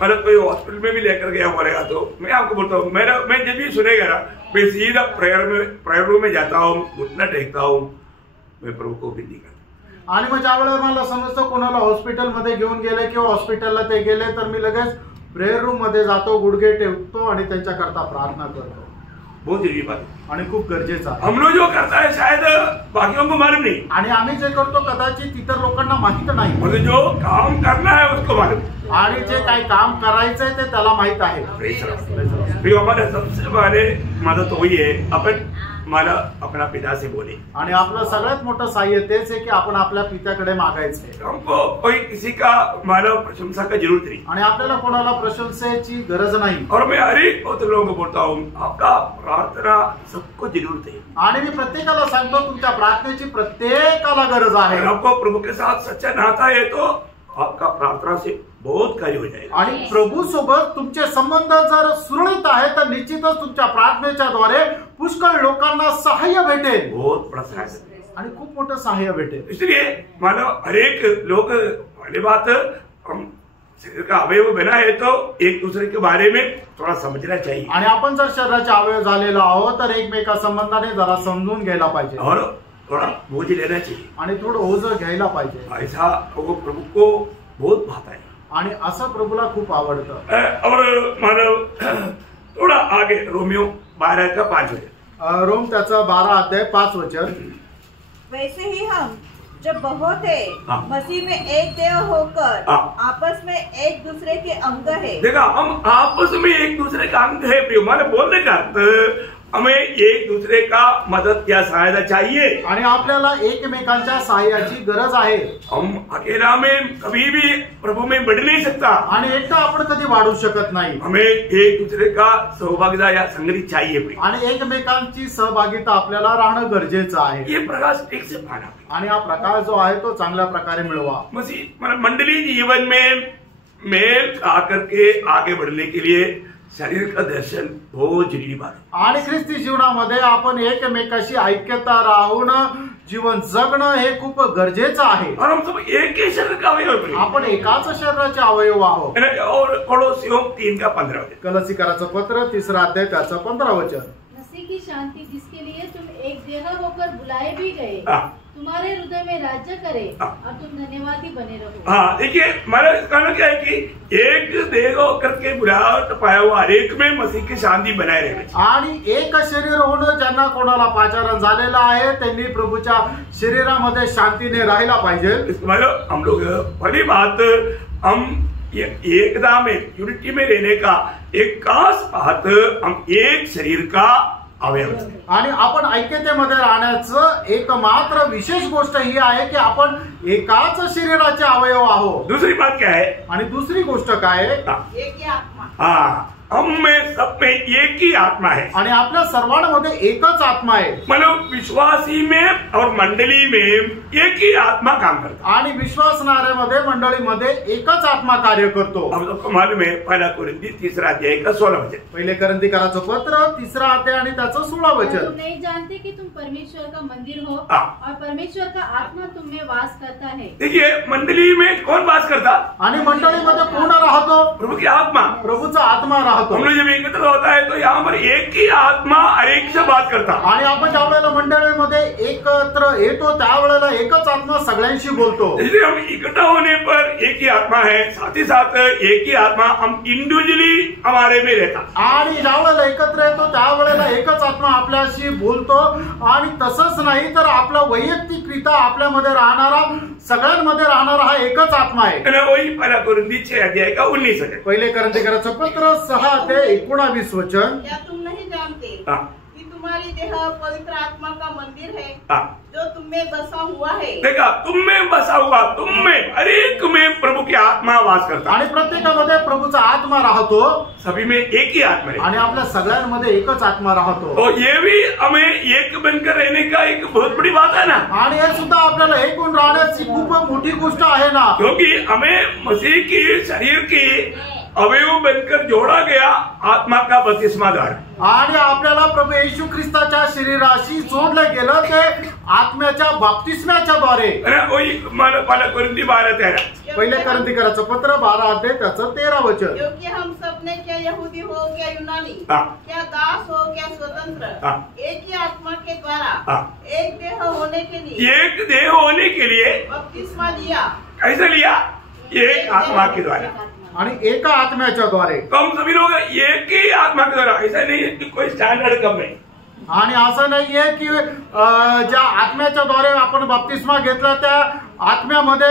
मतलब कोई हॉस्पिटल में भी लेकर गया बोलेगा तो मैं आपको बोलता हूँ, मैं जब भी सुनेगा ना मैं सीधा प्रेयर रूम में जाता हूँ, घुटना टेकता हूँ, मैं प्रभु को विनती करता। आणि मग ज्या वेळेला मला समजतं कोणाला हॉस्पिटल मध्ये घेऊन गेले किंवा हॉस्पिटलला ते गेले तर मी लगेच प्रेयर रूम मध्ये जातो, गुडघे टेकतो आणि त्यांच्याकरता प्रार्थना करतो। बहुत जरूरी बात है आणि खूप गरजेचं आहे। हम लोग जो करता है शायद बाकियों को मालूम नहीं, आणि आम्ही जे करतो कदाचित इतर लोकांना माहित नाही, मतलब जो काम करना है उसको मालूम, आणि जे काही काम करायचंय ते त्याला माहित आहे। फिर हमारा सबसे पहले मदद वही है अपन मला अपना पिता से बोले, आणि आपलं सगळ्यात मोठं सहाय्य तेच आहे की आपण आपल्या पित्याकडे मागायचंय। हमको कोई किसी का मानव प्रशंसा का जरूरत नहीं, आणि आपल्याला कोणाला प्रशंसेची गरज नाही। और मैं हर एक लोगों को बोलता हूँ आपका प्रार्थना सबको जरूरत है, आणि मी प्रत्येकाला सांगतो तुमच्या प्रार्थनेची प्रत्येकाला गरज आहे। अगर आपको प्रभु के साथ सच्चा नाता है तो आपका प्रार्थना से बहुत कार्य हो जाएगा। आणि प्रभू सोबत तुमचे संबंध जर सुरळीत आहे तर निश्चितच तुमच्या प्रार्थनेच्या द्वारे पुष्कळ लोकांना सहाय्य भेटेल, बहुत बड़ा सहायता आणि खूप मोठं सहाय्य भेटेल। इसलिए मानो हर एक लोग पहली बात हम शरीर का अवयव बना है तो एक दूसरे के बारे में थोड़ा समझना चाहिए, आणि आपण जर शरीराचे अवयव झालेलो आहोत तर एकमेका संबंधाने जरा समजून घ्यायला पाहिजे, और थोड़ा बोझ लेना चाहिए, आणि थोडं ओझं घ्यायला पाहिजे। ऐसा वो प्रभु को बहुत भाता है, आणि असं प्रभूला खूप आवडतं। और मानो थोड़ा आगे रोमियो 12:5 रोम त्याचा 12:5 वैसे ही हम जब बहुत है हाँ। मसीह में एक देह होकर हाँ। आपस में एक दूसरे के अंग है। देखा हम आपस में एक दूसरे का अंग है, प्रिय माने बोलने का अर्थ हमें एक दूसरे का मदद या सहायता चाहिए, आणि आपल्याला एकमेकांच्या सहाय्याची गरज आहे। हम अकेला में कभी भी प्रभु में बढ़ नहीं सकता, आणि एकटा आपण कधी वाढू शकत नाही, हमें एक दूसरे का सहभागिता या संगति चाहिए प्रिय। आणि एकमेकांची सहभागिता आपल्याला राहणं गरजेचं आहे। ये प्रकाश ठीक से पाना, आणि हा प्रकाश जो आहे तो चांगल्या प्रकारे मिळवा। मसीह मतलब मंडली जीवन में मेल आकर के आगे बढ़ने के लिए शरीर का दर्शन बहुत जरूरी बात है, आणि ख्रिस्ती जीवनामध्ये आपण एकमेकाशी ऐक्यता राहून जीवन जगणं हे खूप गरजेचं आहे। और हम सब एक ही शरीर का अवयव हैं, आपण एकाच शरीराचे अवयव आहोत। और कोलोसियों 3:15 कलसीकराचं पत्र 3 अध्याय त्याचं 15 मसीह की शांति जिसके लिए तुम एक देह होकर बुलाए भी गए हाँ। तुम्हारे हृदय में राज्य करे हाँ। और तुम धन्यवादी बने रहो। हाँ देखिए हमारा कहना क्या है कि एक देह करके बुलावट पाया हुआ हर एक में मसीह की शांति बनाए रहे, आणि एक शरीर होणं ज्यांना कोणाला पाचारण झालेलं आहे त्यांनी प्रभूच्या शरीरामध्ये शांतीने राहायला पाहिजे। मतलब हम लोग पहली बात हम एकता में यूनिटी में रहने का एक खास बात हम एक शरीर का अवयव, आणि आपण ऐक्यतेमध्ये राहण्याचं एकमात्र विशेष गोष्ट ही आहे की आपण एकाच शरीराचे अवयव आहोत। दूसरी बात क्या है, आणि दुसरी गोष्ट काय आहे, एक ही आत्मा। हाँ हम में सब में एक ही आत्मा है, आणि आपल्या सर्वांमध्ये एकच आत्मा आहे। मतलब विश्वासी में और मंडली में एक ही आत्मा काम करता है, आणि विश्वासणाऱ्यामध्ये मंडळीमध्ये एकच आत्मा कार्य करतो। हम सबको मालूम है 1 कोरिन्थी 3 अध्याय का 16 वचन, पहिले करंथीकराचं पत्र 3 अध्याय आणि त्याचं 16 तुम वचन। नहीं जानते कि तुम परमेश्वर का मंदिर हो हाँ। और परमेश्वर का आत्मा तुम में वास करता है। देखिए मंडली में कौन वास करता, आणि मंडळीमध्ये कोण राहतो, प्रभु की आत्मा, प्रभूचा आत्मा राहतो। राहतो. हम लोग जब एकत्र होता है तो यहाँ पर एक ही आत्मा हर एक से बात करता. आणि आपण ज्या वेळेला मंडळीमध्ये एकत्र येतो त्यावेळेला एकच आत्मा सगळ्यांशी बोलतो. इसलिए हम इकट्ठा होने पर एक ही आत्मा है, साथ ही साथ एक ही आत्मा हम इंडिविजुअली हमारे में रहता. आणि ज्या वेळेला एकत्र येतो त्यावेळेला एकच आत्मा आपल्याशी बोलतो. आणि तसंच नाही तर आपला वैयक्तिकरित्या आपल्यामध्ये राहणारा सगळ्यांमध्ये राहणारा हा एकच आत्मा आहे. वही पहला कुरिन्थी 6 अध्याय का 19 वचन. पहिले करंथीकरांचं पत्र 6 ते 19 वचन. क्या तुम नहीं जानते हाँ. कि तुम्हारी देह पवित्र आत्मा का मंदिर है हाँ. जो तुम में बसा हुआ है. देखा, तुम में बसा हुआ, तुम में हर एक में प्रभु की आत्मा वास करता. आणि प्रत्येकामध्ये प्रभूचा आत्मा राहतो. सभी में एक ही आत्मा है. आणि आपल्या सगळ्यांमध्ये एकच आत्मा राहतो. और ये भी हमें एक बनकर रहने का एक बहुत बड़ी बात है ना. आणि हे सुद्धा आपल्याला एक होऊन राहण्याची खूप मोठी गोष्ट आहे ना. क्योंकि हमें मसीह की शरीर की अवयव बनकर जोड़ा गया आत्मा का बपतिस्मा द्वारा. आणि आपल्याला प्रभू येशू ख्रिस्ताच्या शरीराशी जोडलं गेलं ते आत्म्याच्या बाप्तिस्म्याच्या द्वारे. वही पहला कुरिन्थी 12:13. पहिले करंथीकरांचं पत्र 12 अध्याय त्याचं 13 वचन. क्योंकि हम सब ने क्या यहूदी हो क्या यूनानी, हाँ. क्या दास हो क्या स्वतंत्र, हाँ. एक ही आत्मा के द्वारा हाँ. एक देह होने के लिए एक देह होने के लिए बपतिस्मा लिया. कैसे लिया? एक आत्मा के द्वारा. आणि एका आत्म्याच्या द्वारे. तो हम सभी लोग एक ही आत्मा के द्वारा. ऐसा नहीं है कि कोई स्टैंडर्ड कम है. आणि असं नाहीये की ज्या आत्म्याच्या द्वारे आपण बाप्तिस्मा घेतला त्या आत्म्यामध्ये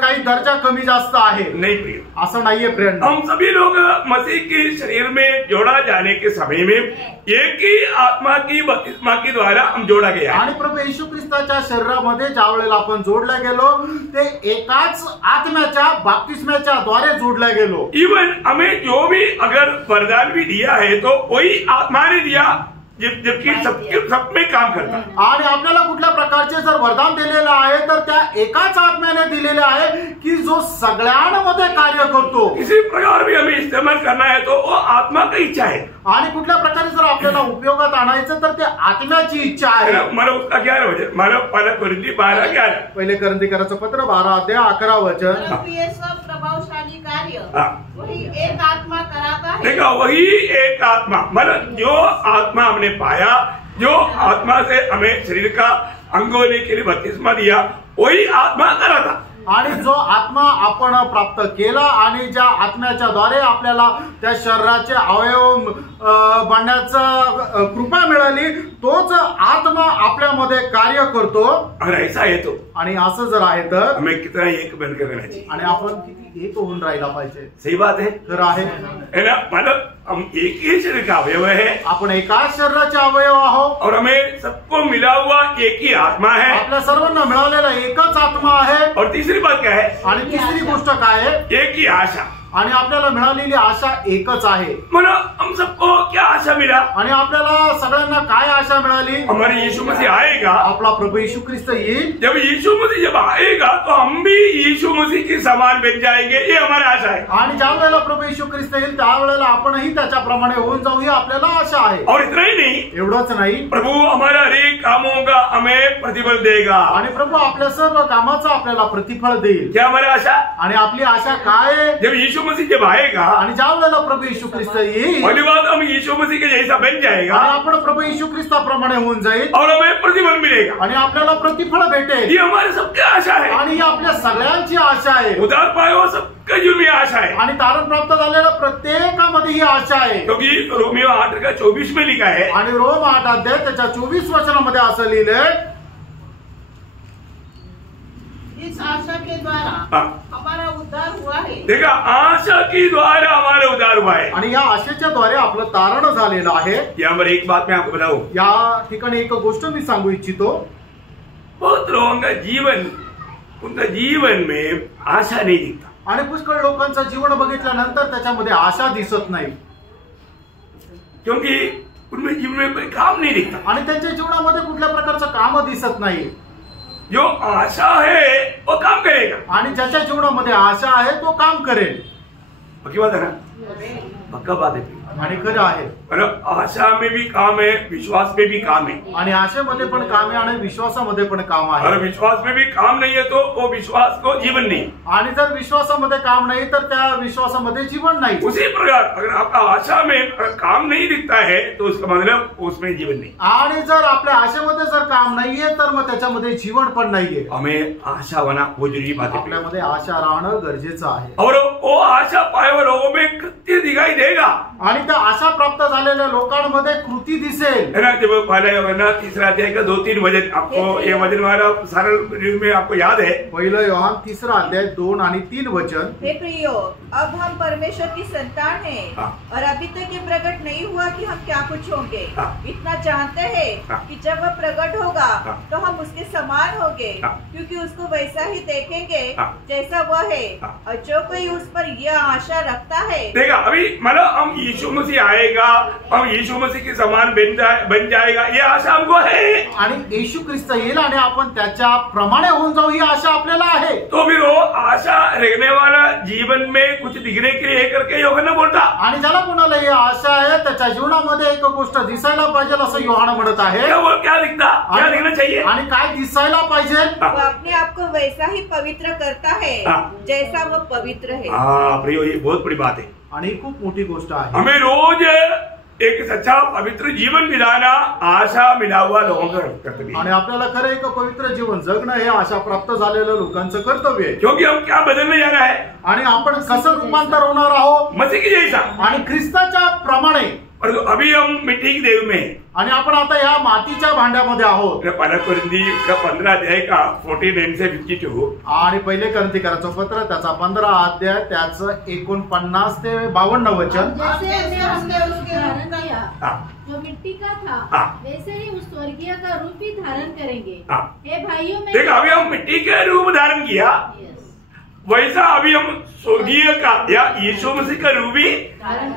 काही दर्जा कमी जास्त आहे. नहीं प्रिय, असं नाहीये फ्रेंड. हम सभी लोग मसीह के शरीर में जोड़ा जाने के समय में एक ही आत्मा की बपतिस्मा के द्वारा हम जोड़ा गया. आणि प्रभू येशू ख्रिस्ताच्या शरीरामध्ये ज्या वेळेला आपण जोडल्या गेलो ते एकाच आत्म्याच्या बाप्तिस्म्याच्या द्वारे जोडल्या गेलो. इवन हमें जो भी अगर वरदान भी दिया है तो वही आत्मा ने दिया जबकि सब में काम करता. आणि आपल्याला कुठल्या प्रकारचे जर वरदान दिलेलं आहे तर त्या एकाच आत्म्याने दिलेले आहे की जो सगळ्यांमध्ये कार्य करतो. किसी प्रकार भी हमें इस्तेमाल करना है तो वो आत्मा की इच्छा है. आणि कुठल्या प्रकारे जर आपल्याला उपयोगात आणायचं तर ते आत्म्याची इच्छा आहे. मला उसका 11 वचन, मला पहला कुरिन्थी 12:11. पहिले करंथीकरांचं पत्र 12 अध्याय 11 वचन. परंतु ये सब प्रभावशाली कार्य हाँ. वही एक आत्मा कराता है. देखा, वही एक आत्मा, मतलब जो आत्मा हमने पाया, जो आत्मा से हमें शरीर का अंग होने के लिए बपतिस्मा दिया, वही आत्मा करा था. आणि जो आत्मा आपण प्राप्त केला आणि ज्या आत्म्याच्या द्वारे आपल्याला त्या शरीराचे अवयव बनण्याचा कृपा मिळाली तोच आत्मा आपल्यामध्ये कार्य करतो. और ऐसा है तो आणि असं जर आहे तर हमें कितना एक बनकर रहना चाहिए. आणि आपण किती एक होऊन राहिला पाहिजे. सही बात है तर आहे ना. मतलब हम एक ही शरीर का अवयव है आपण एकाच शरीराचे अवयव आहोत. और हमें सबको मिला हुआ एक ही आत्मा है. आपल्या सर्वांना मिळालेला एकच आत्मा आहे. और तीसरी बात क्या है? आणि तिसरी गोष्ट काय आहे? एक ही आशा. आणि आपल्याला मिळालेली आशा एकच आहे. मतलब हम सबको क्या आशा मिला? आणि आपल्याला सगळ्यांना काय आशा मिळाली? हमारे यीशु मसीह आएगा. आपला प्रभू येशू ख्रिस्त येईल. जब यीशु मसीह जब आएगा तो हम भी यीशु मसीह के समान बन जाएंगे, ये हमारी आशा है. आणि ज्या वेळेला प्रभू येशू ख्रिस्त येईल त्यावेळेला आपणही त्याच्याप्रमाणे होऊन जाऊ ही आपल्याला आशा आहे. और इतना ही नहीं, एवढंच नाही, प्रभु हमारा हर एक कामों का हमें प्रतिफल देगा. आणि प्रभू आपल्या सर्व कामाचं आपल्याला प्रतिफळ देईल. क्या हमारी आशा? आणि आपली आशा काय आहे? जब यीशु मसीह जब आएगा, आणि ज्या वेळेला प्रभू येशू ख्रिस्त येईल पहली बात हम यीशु मसीह के जैसा बन जाएगा आणि आपण प्रभू येशू ख्रिस्ताप्रमाणे होऊन जाईल और हमें प्रतिफल मिलेगा. आणि आपल्याला प्रतिफळ भेटेल. ये हमारे सबकी आशा है. आणि ही आपल्या सगळ्यांची आशा आहे. उधार पाए हुआ सबका जीवन में आशा है. आणि तारण प्राप्त झालेल्या प्रत्येकामध्ये ही आशा आहे. क्योंकि रोमियो 8:24 में लिखा है. आणि रोम 8 अध्याय त्याच्या 24 वचनामध्ये असं लिहिलंय, इस आशा के द्वारा हाँ. हमारा उद्धार हुआ है. देखा, आशा की द्वारा हमारा उद्धार हुआ है. आणि या आशेच्या द्वारे आपलं तारण झालेलं आहे. यहाँ पर एक बात मैं आपको बताऊं, या ठिकाणी एक गोष्ट मी सांगू इच्छितो. बहुत लोगों का जीवन, उनका जीवन में आशा नहीं दिखता. आणि पुष्कळ लोकांचं जीवन बघितल्यानंतर त्याच्यामध्ये आशा दिसत नाही. क्योंकि उनमें जीवन में कोई काम नहीं दिखता. आणि त्यांच्या जीवनामध्ये कुठल्या प्रकारचं काम दिसत नाही. जो आशा है वो काम करेगा. आणि ज्याच्या जीवनामध्ये आशा आहे तो काम करेल. पक्की बात है ना. पक्का बात है आणि खरं आहे. मतलब आशा में भी काम है, विश्वास में भी काम है. आणि आशेमध्ये पण काम आहे आणि विश्वासामध्ये पण काम आहे. अगर विश्वास में भी काम नहीं है तो वो विश्वास को जीवन नहीं. आणि जर विश्वासामध्ये काम नाही तर त्या विश्वासामध्ये जीवन नाही. उसी प्रकार अगर आपका आशा में काम नहीं दिखता है तो उसका मतलब उसमें जीवन नहीं. आणि जर आपल्या आशेमध्ये जर काम नाहीये तर मग त्याच्यामध्ये जीवन पण नाहीये. हमें आशा होना वो जरूरी बात है. आपल्यामध्ये आशा राहणं गरजेचं आहे. और वो आशा पाए हुए लोगों में कृत्य दिखाई देगा. आणि त्या आशा प्राप्त झालेल्या लोकांमध्ये कृती दिसेल. है ना. जब पहला योहन्ना 3 अध्याय का 2-3 वचन आपको ये वचन वाला सरल में आपको याद है. पहिलं योहान 3 अध्याय 2 आणि 3 वचन. हे प्रियो, अब हम परमेश्वर की संतान हैं और अभी तक ये प्रकट नहीं हुआ कि हम क्या कुछ होंगे. इतना जानते हैं कि जब वह प्रकट होगा तो हम उसके समान होंगे, क्योंकि उसको वैसा ही देखेंगे जैसा वह है. और जो कोई उस पर यह आशा रखता है. देखा अभी मतलब हम यीशु मसीह आएगा, हम यीशु मसीह के समान बन जाएगा, ये आशा हमको है. आणि येशू ख्रिस्त येईल आणि आपण त्याच्या प्रमाणे होऊन जाऊ ही आशा आपल्याला आहे. तो फिर वो आशा रखने वाला जीवन में कुछ दिखने के लिए करके योहन्ना बोलता. आणि ज्याला कोणाला ही आशा आहे त्याच्या जीवनामध्ये एक गोष्ट दिसायला पाहिजे असं योहान म्हणत आहे. वो क्या दिखता, क्या दिखना चाहिए आणि काय दिसायला पाहिजे. वो अपने आप को वैसा ही पवित्र करता है जैसा वह पवित्र है. हाँ प्रियो, ये बहुत बड़ी बात है. आणि खूप मोठी गोष्ट आहे. हमें रोज एक सच्चा पवित्र जीवन बिताना आशा मिला हुआ लोगों का कर्तव्य. आणि आपल्याला खरं एक पवित्र जीवन जगणं हे आशा प्राप्त झालेल्या लोकांचं कर्तव्य आहे. क्योंकि हम क्या बदलने जाना है. आणि आपण कसं रूपांतर होणार आहोत मसीह की जैसा. आणि ख्रिस्ताच्या प्रमाणे. परंतु अभी हम मिट्टी की देह में. आणि आपण आता या मातीच्या भांड्यामध्ये आहोत. 15 अध्याय का 49 से 52. आणि पहिले कोरिन्थीकरांचं पत्र त्याचा 15 अध्याय त्याचं 49 ते 52 वचन. जैसे हमने उसके धारण किया जो मिट्टी का था वैसे ही उस स्वर्गीय का रूप भी धारण करेंगे. हे भाइयों में देखा अभी हम मिट्टी के रूप धारण किया, वैसा अभी हम स्वर्गीय का या यीशु मसीह का रूप भी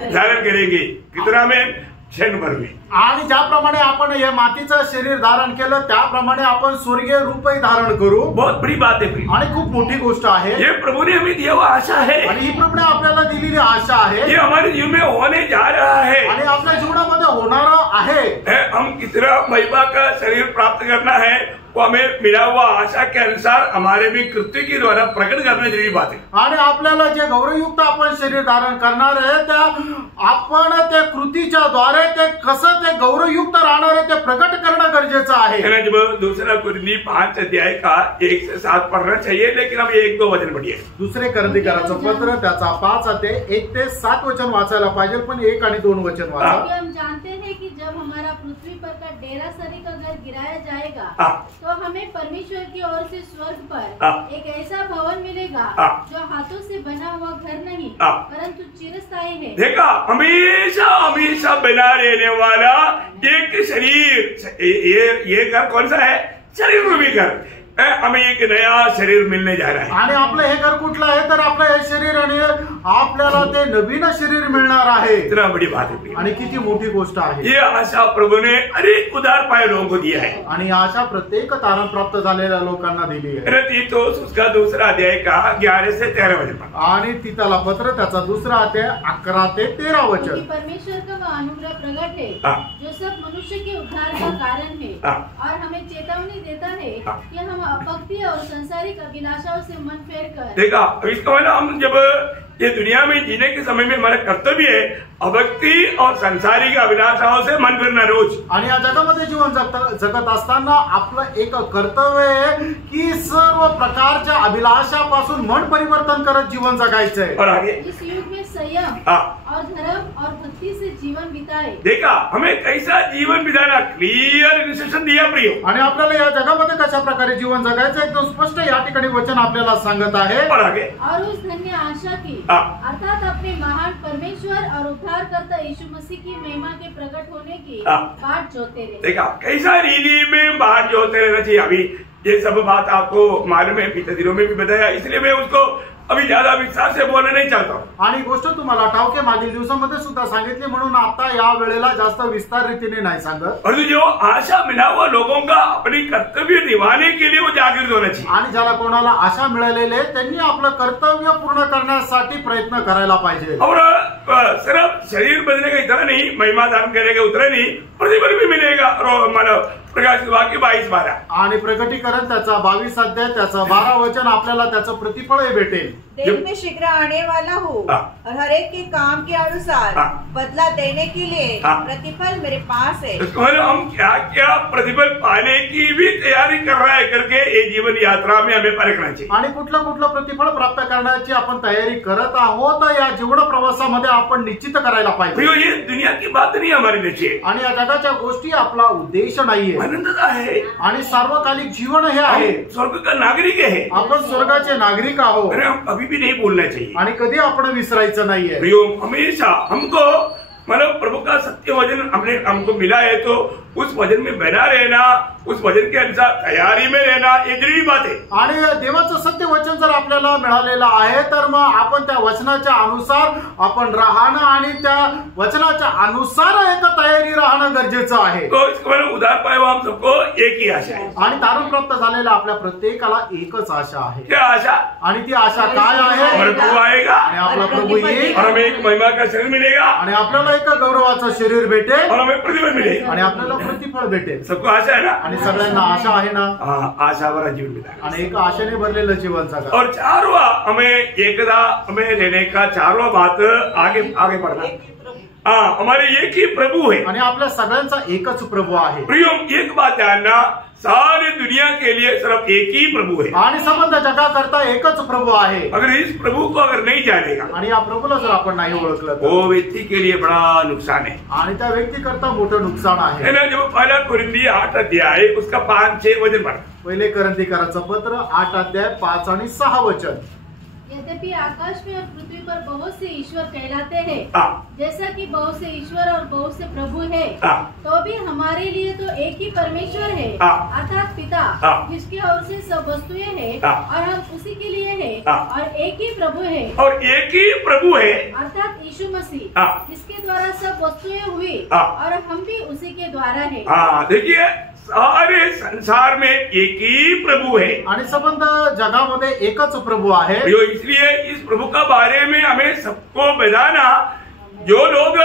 धारण करेंगे. कितना में क्षण भर में. आणि ज्याप्रमाणे आपण हे मातीचं शरीर धारण केलं त्याप्रमाणे आपण स्वर्गीय रूपही धारण करू. बहुत बड़ी बात है. आणि खूप मोठी गोष्ट आहे. ये प्रभु ने हमें दिया हुआ आशा है. आणि ही प्रभूने आपल्याला दिलेली आशा आहे. ये हमारे जीवन में होने जा रहा है आणि आपल्या जीवनामध्ये होणार आहे. हम कितना महिमा का शरीर प्राप्त करना है वो हमें मिला हुआ आशा के अनुसार हमारे भी कृत्य के द्वारा प्रकट करना जरूरी बात है. आणि आपल्याला जे गौरवयुक्त आपण शरीर धारण करणार आहे त्या आपण त्या कृतीच्या द्वारे ते कसं ते गौरवयुक्त राहणार आहे ते प्रकट करणं गरजेचं आहे. जब 2 कुरिन्थी 5 अध्याय का 1 से 7 पढ़ना चाहिए, लेकिन हम 1-2 वचन पढ़िए. 2 कोरिन्थीकरांचं पत्र त्याचा 5 अध्याय 1 ते 7 वचन वाचायला पाहिजे, पण 1 आणि 2 वचन वाचा. हम जानते हैं कि जब हमारा पृथ्वी पर का डेरा सरी का घर गिराया जाएगा तो हमें परमेश्वर की ओर से स्वर्ग पर एक ऐसा भवन मिलेगा जो हाथों से बना हुआ घर नहीं परंतु चिरस्थायी है. देखा हमेशा हमेशा बना रहने वाला एक शरीर. ये घर कौन सा है? शरीर रूपी घर. हमें एक नया शरीर मिलने जा रहा है. आणि आपलं हे घर कुठलं आहे तर आपलं हे शरीर आणि आपल्याला ते नवीन शरीर मिळणार आहे. इतना बड़ी बात है. आणि किती मोठी गोष्ट आहे. ये आशा प्रभु ने अनेक उदार पाए लोगों को दिया है. आणि आशा प्रत्येक तारण प्राप्त झालेल्या लोकांना दिली आहे. तीतुस उसका 2 अध्याय का 11 से 13 वचन. आणि तीतला पत्र त्याचा 2 अध्याय 11 ते 13 वचन. परमेश्वर का वह अनुग्रह प्रकट है जो सब मनुष्य के उद्धार का कारण है और हमें चेतावनी देता है कि हम भक्ति और संसारिक अभिलाषाओं से मन फेर कर. देखा इसका मतलब हम जब ये दुनिया में जीने के समय में हमारा कर्तव्य है अभक्ति और संसारिक अभिलाषाओं से मन फिरना रोज. आणि या जगामध्ये जीवन जगत असताना आपलं एक कर्तव्य आहे की सर्व प्रकारच्या अभिलाषापासून मन परिवर्तन करत जीवन जगायचं आहे. और आगे इस युग में संयम और धर्म और भक्ति से जीवन बिताए. देखा हमें कैसा जीवन बिताना क्लियर इंस्ट्रक्शन दिया प्रियो. आणि आपल्याला या जगामध्ये कशा प्रकारे जीवन जगायचं एकदम स्पष्ट या ठिकाणी वचन आपल्याला सांगत आहे. और आगे और उस धन्य आशा की अर्थात अपने महान परमेश्वर और उद्धारकर्ता यीशु मसीह की महिमा के प्रकट होने की बाट जोते रहे. देखा कैसा रीति में बाट जोते रहना चाहिए. अभी ये सब बात आपको मालूम है, पिछले दिनों में भी बताया, इसलिए मैं उसको अभी ज्यादा विस्तार से बोलना नहीं चाहता हूँ. आणि गोष्ट तुम्हाला ठाऊक मागील दिवसामध्ये सुद्धा सांगितली म्हणून आता या वेळेला जास्त विस्तार रीतीने नाही सांगत. और जो आशा मिला हुआ लोगों का अपनी कर्तव्य निभाने के लिए वो जागृत होना चाहिए. आणि ज्याला कोणाला आशा मिळालेली आहे त्यांनी आपलं कर्तव्य पूर्ण करण्यासाठी प्रयत्न करायला पाहिजे. और सिर्फ शरीर बदलने का इतना नहीं, महिमा दान करेगा उतना नहीं, प्रतिफल भी मिलेगा। प्रकाश वाक्य 22-12 आणि प्रकटीकरण त्याचा 22 अध्याय त्याचा 12 वचन आपल्याला त्याचं प्रतिफळ भेटेल। दिन में शीघ्र आने वाला हूँ और हर एक के काम के अनुसार बदला देने के लिए प्रतिफल मेरे पास है। हम क्या क्या प्रतिफल पाने की भी तैयारी कर रहा है करके ये जीवन यात्रा में हमें परखना चाहिए। आणि कुठलं प्रतिफळ प्राप्त करण्याची आपण तयारी करत आहोत या जीवन प्रवासामध्ये आपण निश्चित करायला पाहिजे। ये दुनिया की बात नहीं हमारे लिए, आणि या जगाच्या गोष्टी आपला उद्देश नाहीये, आनंदता है आणि सार्वकालिक जीवन हे आहे। स्वर्ग का नागरिक है, आपण स्वर्गाचे नागरिक आहोत। हम कभी भी नहीं भूलना चाहिए आणि कधी आपण विसरायचं नाहीये। हमेशा हमको मतलब प्रभु का सत्य वचन हमको मिला है तो उस वचन में बना रहना, उस वचन के अनुसार तयारी में रहना, ये जरूरी बात है। आणि देवाचं सत्य वचन जर आपल्याला मिळालेलं आहे तर मग आपण त्या वचनाच्या अनुसार आपण राहणं आणि त्या वचनाच्या अनुसार एक तयारी राहणं गरजेचं आहे। तो इसको मतलब उद्धार पाया हम सबको एक ही आशा है, आणि तारण प्राप्त झालेला आपल्या प्रत्येकाला एकच आशा आहे। क्या आशा? आणि ती आशा काय आहे? हमारा प्रभु आएगा आणि आपला प्रभु येईल और हमें एक महिमा का शरीर मिलेगा आणि आपल्याला एक गौरवाचं शरीर भेटेल और हमें प्रतिफल मिलेगा आणि आपल्याला प्रतिफळ भेटेल। सबको आशा है ना? आणि सगळ्यांना आशा आहे ना? आशा भरा जीवन बिताएगा आणि एक आशेने भरलेलं जीवन जगा। और चारवा हमें एकता हमें रहने का चारवा बात आगे बढ़ना। हमारे एक ही प्रभु है आणि आपल्या सगळ्यांचा एकच प्रभु आहे। प्रियम एक बात जानना, सारी दुनिया के लिए सिर्फ एक ही प्रभु है आणि संबंध जगा करता एकच प्रभु आहे। अगर इस प्रभु को अगर नहीं जानेगा आणि या प्रभूला जर आपण नाही ओळखलं तर वो व्यक्ति के लिए बड़ा नुकसान है आणि त्या व्यक्ती करता मोठं नुकसान आहे ना। जब पहला कुरिन्थी 8 अध्याय उसका 5-6 वचन पढ़ा। पहिले करंथीकरांचं पत्र 8 अध्याय 5 आणि 6 वचन। यद्यपि आकाश में और पृथ्वी पर बहुत से ईश्वर कहलाते हैं, जैसा कि बहुत से ईश्वर और बहुत से प्रभु है, तो भी हमारे लिए तो एक ही परमेश्वर है अर्थात पिता, जिसकी ओर से सब वस्तुएं हैं और हम उसी के लिए हैं, और एक ही प्रभु है अर्थात यीशु मसीह, जिसके द्वारा सब वस्तुएं हुई और हम भी उसी के द्वारा है। देखिए सारे संसार में एक ही प्रभु है आणि संबंध जगामध्ये एकच प्रभु आहे। इसलिए इस प्रभु का बारे में हमें सबको बताना, जो लोग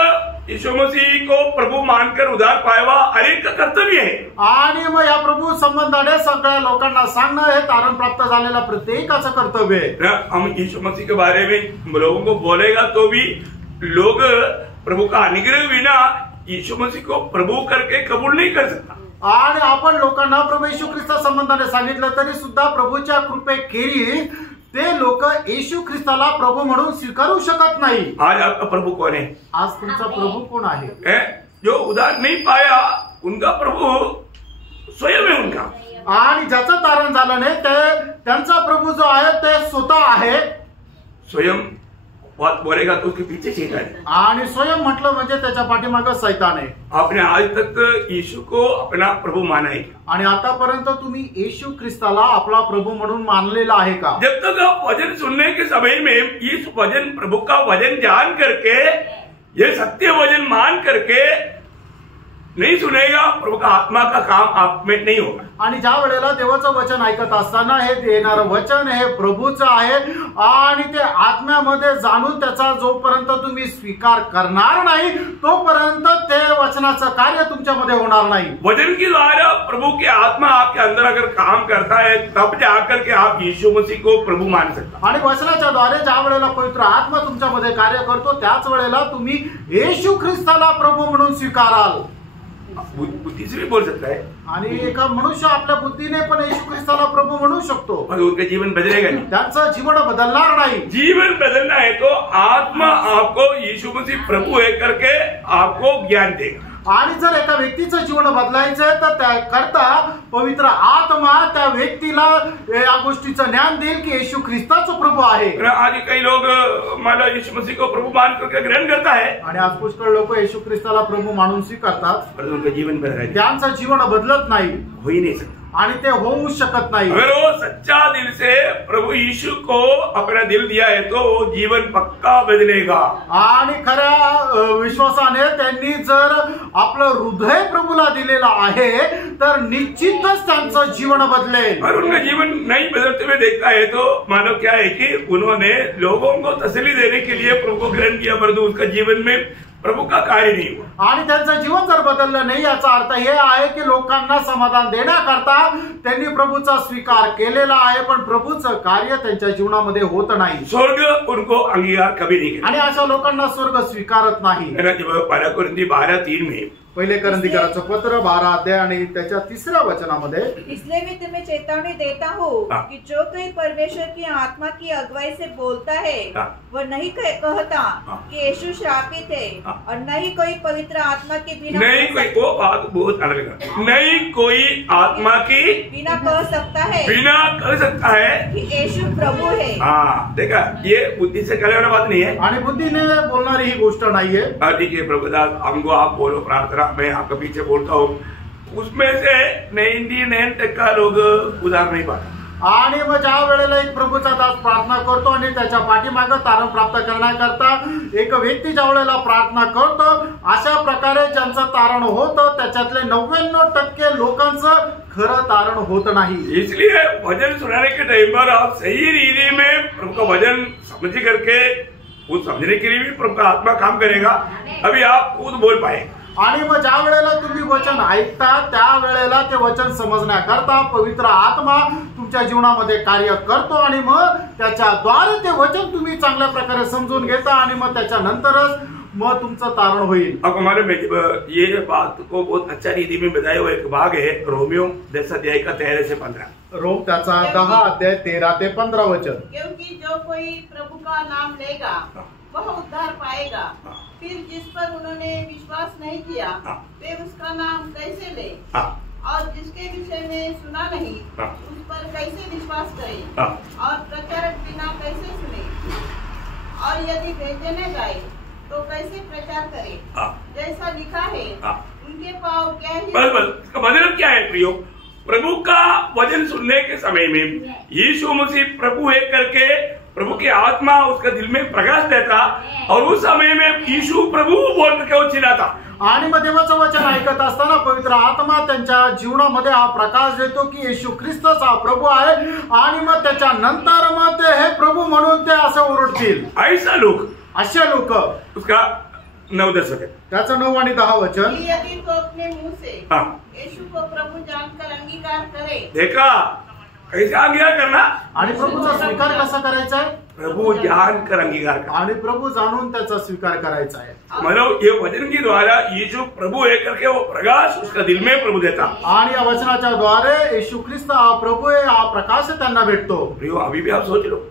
यीशु मसीह को प्रभु मानकर उद्धार पाया हर एक का कर्तव्य है। आणि मग या प्रभु संबंधाने सगळ्या लोकांना सांगणं हे तारण प्राप्त झालेला प्रत्येकाचं कर्तव्य आहे। हम यीशु मसीह के बारे में लोगों को बोलेगा तो भी लोग प्रभु का अनुग्रह बिना यीशु मसीह को प्रभु करके कबूल नहीं कर सकता। आणि आपण लोकांना प्रभू येशू ख्रिस्ता संबंधाने सांगितलं तरी सुद्धा प्रभूच्या कृपेखेरीज ते लोक येशू ख्रिस्ताला प्रभू म्हणून स्वीकारू शकत नाही। आज आपका प्रभु कौन है? आज तुमचा प्रभु कोण आहे? जो उद्धार नहीं पाया उनका प्रभु स्वयं है उनका, आणि ज्याचं तारण झालं नाही त्यांचा प्रभु जो आहे ते स्वतः आहे। स्वयं बात बोलेगा तो उसके पीछे शैतान है, आणि स्वयं म्हटलं म्हणजे त्याच्या पाठीमागे शैतान आहे। आपने आज तक यीशु को अपना प्रभु माना है? आणि आतापर्यंत तुम्ही येशू ख्रिस्ताला आपला प्रभु म्हणून मानलेला आहे का? जब तक आप वचन सुनने के समय में इस वचन प्रभु का वचन जान करके, ये सत्य वचन मान करके नहीं सुनेगा, प्रभु का आत्मा का काम आप में नहीं होगा। आणि ज्या वेळेला देवाचं वचन ऐकत असताना हे देणारं वचन हे प्रभूचं आहे आणि ते आत्म्यामध्ये जाणून त्याचा जोपर्यंत तुम्ही स्वीकार करणार नाही तोपर्यंत ते वचनाचं कार्य तुमच्यामध्ये होणार नाही। वचन के द्वारा प्रभु की आत्मा आपके अंदर अगर काम करता है तब जाकर के आप यीशु मसीह को प्रभु मान सकता। आणि वचनाच्या द्वारे ज्या वेळेला पवित्र आत्मा तुमच्यामध्ये कार्य करतो त्याच वेळेला तुम्ही येशू ख्रिस्ताला प्रभू म्हणून स्वीकाराल। बुद्धि से भी बोल सकता है आणि एका मनुष्य आपल्या बुद्धीने पण येशू ख्रिस्ताला प्रभु म्हणू शकतो, पर उनका जीवन बदलेगा नहीं। त्यांचं जीवन बदलणार नाही। जीवन बदलना है तो आत्मा आपको यीशु मसीह प्रभु है करके आपको ज्ञान देगा। आणि जर एका व्यक्तीचं जीवन बदलायचं तर त्याकरता पवित्र आत्मा त्या व्यक्तीला या गोष्टीचं ज्ञान देईल की येशू ख्रिस्ताचं प्रभू आहे। आज कई लोग मानो यीशु मसीह को प्रभु मान करके ग्रहण करता है, आणि आज पुष्कळ लोक येशू ख्रिस्ताला प्रभु मानून स्वीकारतात, पर उनका जीवन बदल त्यांचं जीवन बदलत नाही, हो ही नहीं सकता। आणि ते होऊ शकत नाही. अगर वो सच्चा दिल से प्रभु यीशु को अपना दिल दिया है तो वो जीवन पक्का बदलेगा. आणि खऱ्या विश्वासाने त्यांनी जर आपलं हृदय प्रभूला दिलेलं आहे तर निश्चितच त्यांचं जीवन बदलेल. और उनका जीवन नहीं बदलते हुए देखता है तो मानो क्या है कि उन्होंने लोगों को तसल्ली देने के लिए प्रभु को ग्रहण किया, परंतु उनका जीवन में प्रभु का कार्य नहीं हुआ. आणि त्यांचं जीवन जर बदललं नाही याचा अर्थ हे आहे की लोकांना समाधान देण्याकरता त्यांनी प्रभूचा स्वीकार केलेला आहे पण प्रभूचं कार्य त्यांच्या जीवनामध्ये होत नाही. स्वर्ग उनको अंगीकार कभी नहीं किया. आणि अशा लोकांना स्वर्ग स्वीकारत नाही. पहिला कोरिंथी 12:3 में पहिले करंथीकराचं पत्र 12 अध्याय आणि त्याच्या 3ऱ्या वचनामध्ये, इसलिए मैं तुम्हें चेतावनी देता हूँ कि जो कोई परमेश्वर की आत्मा की अगुवाई से बोलता है वह नहीं कहता कि यीशु श्रापित है, और नहीं कोई पवित्र आत्मा के बिना नहीं कोई, वो बात बहुत अलग है. नहीं कोई आत्मा की बिना कह सकता है कि यीशु प्रभु है. हाँ, देखा, ये बुद्धि से करने वाला बात नहीं है आणि बुद्धीने बोलणारी ही गोष्ट नाहीये. ठीक है प्रभुदास, हमको आप बोलो प्रार्थना, मैं आपके पीछे बोलता हूँ. उसमें से 99% लोग उधार नहीं पाते. आणि मग ज्या वेळेला एक प्रभूचा दास प्रार्थना करतो आणि त्याच्या पाठीमागे तारण प्राप्त करण्याकरता एक व्यक्ती ज्या वेळेला प्रार्थना करतो, अशा प्रकारे ज्यांचं तारण होतं त्याच्यातले 99% लोकांचं खरं तारण होत नाही. इसलिए भजन सुनाने के टाइम पर आप सही रीति में प्रभु का भजन समझ करके, वो समझने के लिए भी प्रभु का आत्मा काम करेगा. अभी आप खुद बोल पाए. आणि मग ज्या वेळेला तुम्ही वचन ऐकता त्या वेळेला ते वचन समजण्याकरता पवित्र आत्मा तुमच्या जीवनामध्ये कार्य करतो आणि मग त्याच्याद्वारे ते वचन तुम्ही चांगल्या प्रकारे समजून घेता आणि मग त्याच्यानंतरच मग तुमचं तारण होईल. आपको मालूम है ये बात को बहुत अच्छा रीति में बताया हुआ एक भाग है रोमियो 10 अध्याय का 13 से 15. रोम त्याचा 10 अध्याय 13 ते 15 वचन. क्योंकि जो कोई प्रभु का नाम लेगा वह उद्धार पाएगा. फिर जिस पर उन्होंने विश्वास नहीं किया वे उसका नाम कैसे ले, और जिसके विषय में सुना नहीं उस पर कैसे विश्वास करे, और प्रचारक बिना कैसे सुने, और यदि भेजे न जाए तो कैसे प्रचार करे. जैसा लिखा है उनके पाँव क्या ही. इसका मतलब क्या है प्रियो? प्रभु का वचन सुनने के समय में यीशु मसीह प्रभु है करके प्रभु की आत्मा उसका दिल में प्रकाश देता, और उस समय में यीशु प्रभु बोल करके वो चिल्लाता. आणि मग देवाचं वचन ऐकत असताना पवित्र आत्मा त्यांच्या जीवनामध्ये हा प्रकाश देतो की येशू ख्रिस्तच हा प्रभू आहे, आणि मग त्याच्यानंतर मग ते हे प्रभू म्हणून ते असं ओरडतील. ऐसा लोक, असे लोक. उसका 9-10 वचन, त्याचं 9 आणि 10 वचन. यदि तो अपने मुंह से यीशु को प्रभु जानकर अंगीकार करे. देखा कैसे अंगीकार करना, आणि प्रभूचा स्वीकार कसा करायचा आहे? प्रभु जानकर अंगीकार करना, आणि प्रभू जाणून त्याचा स्वीकार करायचा आहे. मतलब ये वचन के द्वारा यीशु प्रभु है करके वो प्रकाश उसका दिल में प्रभु देता. आणि या वचनाच्या द्वारे येशू ख्रिस्त हा प्रभू आहे, हा प्रकाश त्यांना भेटतो. प्रियो, अभी भी आप सोच लो,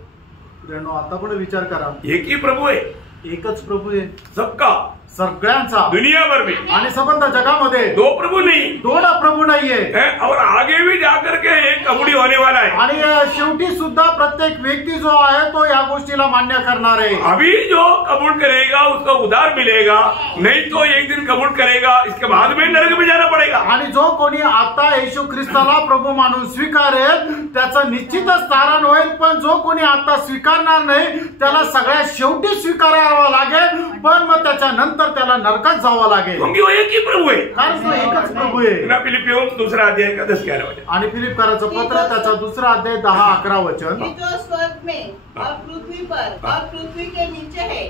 आता पण विचार करा, एक ही प्रभु है, एकच प्रभू आहे सबका, सगळ्यांचा, दुनिया भर में. आणि संबंध जगामध्ये 2 प्रभु नहीं, 2 प्रभू नाहीये. और आगे भी जाकर के एक कबूली होने वाला है. आणि शेवटी सुद्धा प्रत्येक व्यक्ती जो आहे तो या गोष्टीला मान्य करणार आहे. अभी जो कबूल करेगा उसको उधार मिलेगा, नहीं तो एक दिन कबूल करेगा इसके बाद में नरक में जाना पड़ेगा. आणि जो कोणी आता येशू ख्रिस्ताला प्रभू मानून स्वीकारेल त्याचं निश्चितच तारण होईल, पण जो कोणी आता स्वीकारणार नाही त्याला सगळ्यात शेवटी स्वीकारावं लागेल, पण मग त्याच्यानंतर त्याला नरकात जावं लागेल. क्योंकि वो एक ही प्रभु है, कारण तो एकच प्रभु आहे. फिलिपियों 2 अध्याय का 10-11 वचन. आणि फिलिपकराचं पत्र त्याचा 2 अध्याय 10-11 वचन. जो स्वर्ग में और पृथ्वी पर और पृथ्वी के नीचे है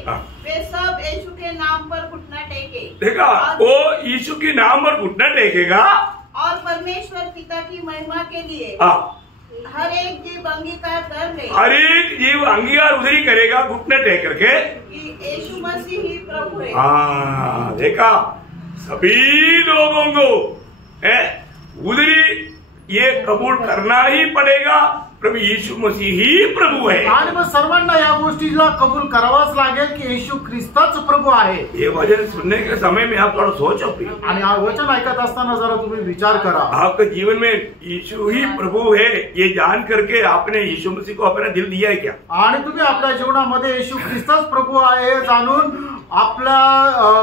वे सब यीशु के नाम पर घुटना टेके. देखा, वो यीशु के नाम पर घुटना टेकेगा और परमेश्वर पिता की महिमा के लिए हर एक जीव अंगीकार कर ले. हर एक जीव अंगीकार उधर ही करेगा घुटने टेक करके कि यीशु मसीह ही प्रभु है. हाँ, देखा, सभी लोगों को उधर ही ये कबूल करना ही पड़ेगा. प्रभू यीशु मसीह ही प्रभू है। आणि मग सर्वांना या गोष्टीला कबूल करावाच लागेल की येशू ख्रिस्तच प्रभू आहे। ये वचन सुनने के समय में आप थोड़ा सोचो प्रिय। आणि हा वचन ऐकत असताना जरा तुम्ही विचार करा, आपके जीवन में यीशु ही प्रभू है ये जान करके आपने यीशु मसीह को अपना दिल दिया है क्या? आणि तुम्ही आपल्या जीवनामध्ये येशू ख्रिस्तच प्रभू आहे हे जाणून आपला